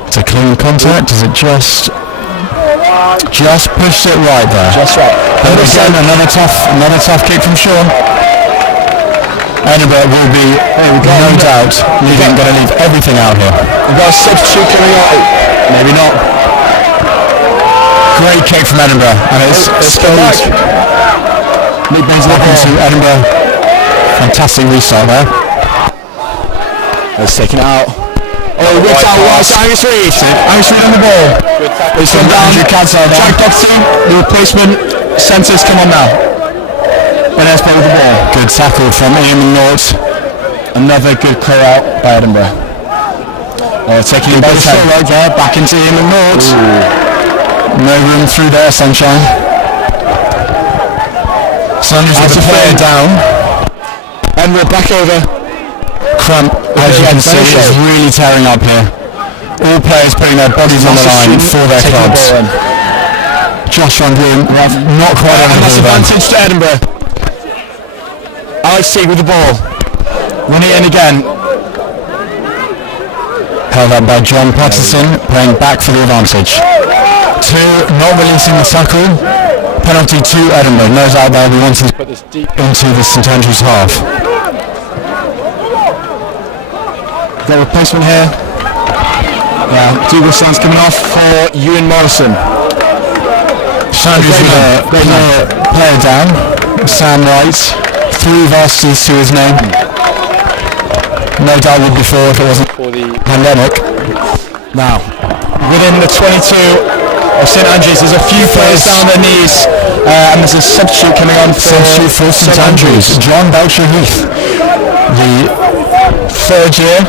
It's a clean contact, is it just pushed it right there? Just right. And again, another tough kick from Sean. Edinburgh will be, no doubt, going to leave everything out here. We've got a substitute coming out. Maybe not. Great kick from Edinburgh, and it's back. Nick Baines looking to Edinburgh. Fantastic restart there. It's taken out. Oh, ripped out wide to Angus Reid. Angus Reid on the ball. It's from down. Jack Doxy, the replacement. Centres come on now. Benez with the ball. Good tackle from Ian North. Another good clear out by Edinburgh. Taking a shot right there, back into Ian North. No room through there, sunshine. Sanders with the player down. And we're back over. Crump, as you can see, is really tearing up here. All players putting their bodies on the line for their clubs. Josh Van Bloom, not quite on the advantage to Edinburgh. Alex Teague with the ball. Winning it in again. Held up by John Patterson, playing back for the advantage. Two, not releasing the tackle. Penalty to Edinburgh. Knows out there, we want to put this deep into the St Andrews half. Got a replacement here. Yeah, Dougal Sands coming off for Ewan Morrison. St Andrews with a player down. Sam Wright. 3 varsities to his name. No doubt would before if it wasn't for the pandemic. Now, within the 22 of St Andrews, there's a few players down on their knees, and there's a substitute coming on for St Andrews. John Belcher Heath, the third year,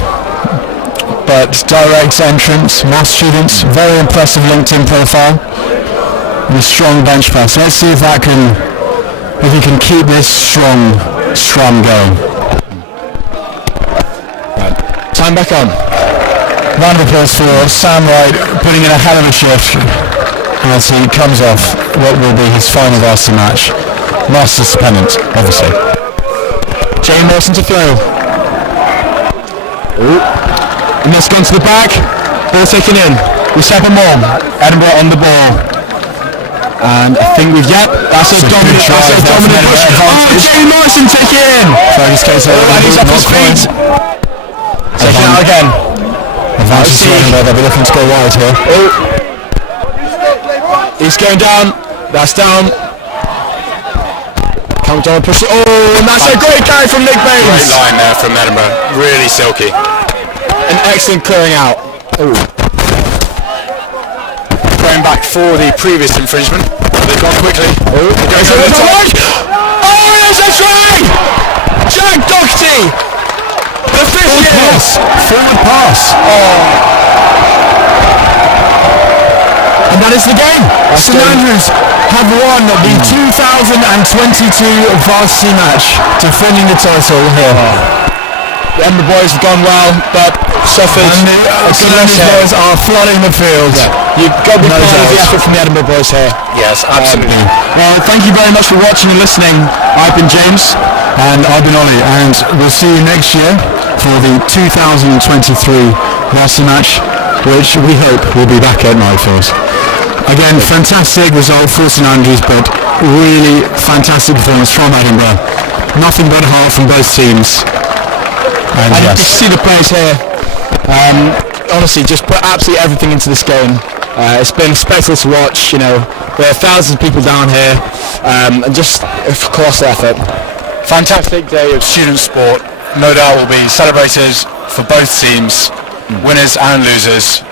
but direct entrance, maths students, very impressive LinkedIn profile, and a strong bench press. Let's see if he can keep this strong scrum going. Right. Time back on. Round of applause for Sam Wright, putting in a hell of a shift as he comes off what will be his final varsity match. Masters pennant, obviously. Jamie Wilson to throw. And that's gone to the back. Ball taken in. We set them on. Edinburgh on the ball. And I think we've, that's a dominant push. Oh, Jamie Morrison take it in. And he's up his feet. Take it out again. Advantage to Edinburgh, they'll be looking to go wide here. He's going down. That's down. Come down, push it. Oh, and that's a great carry from Nick Baines. Great line there from Edinburgh. Really silky. An excellent clearing out. Going back for the previous infringement. They've gone quickly. There's a try! Jack Doherty! The 50th! Forward pass. And that is the game. St Andrews have won the 2022 varsity match, defending the title here. The Edinburgh boys have gone well, but suffered. And the St Andrews boys are flooding the field. You've got to be proud of the effort from the Edinburgh boys here. Yes, absolutely. Well, thank you very much for watching and listening. I've been James, and I've been Ollie, and we'll see you next year for the 2023 varsity match, which we hope will be back at Nightfields. Again, fantastic result for St Andrews, but really fantastic performance from Edinburgh. Nothing but heart from both teams. And yes, you see the players here. Honestly, just put absolutely everything into this game. It's been a spectacle to watch. You know, there are thousands of people down here, and just of course effort. Fantastic day of student sport. No doubt will be celebrated for both teams, winners and losers,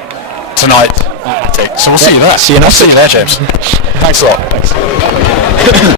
tonight at Attic. So we'll see you there. See you next. I'll see you there, James. Thanks a lot. Thanks.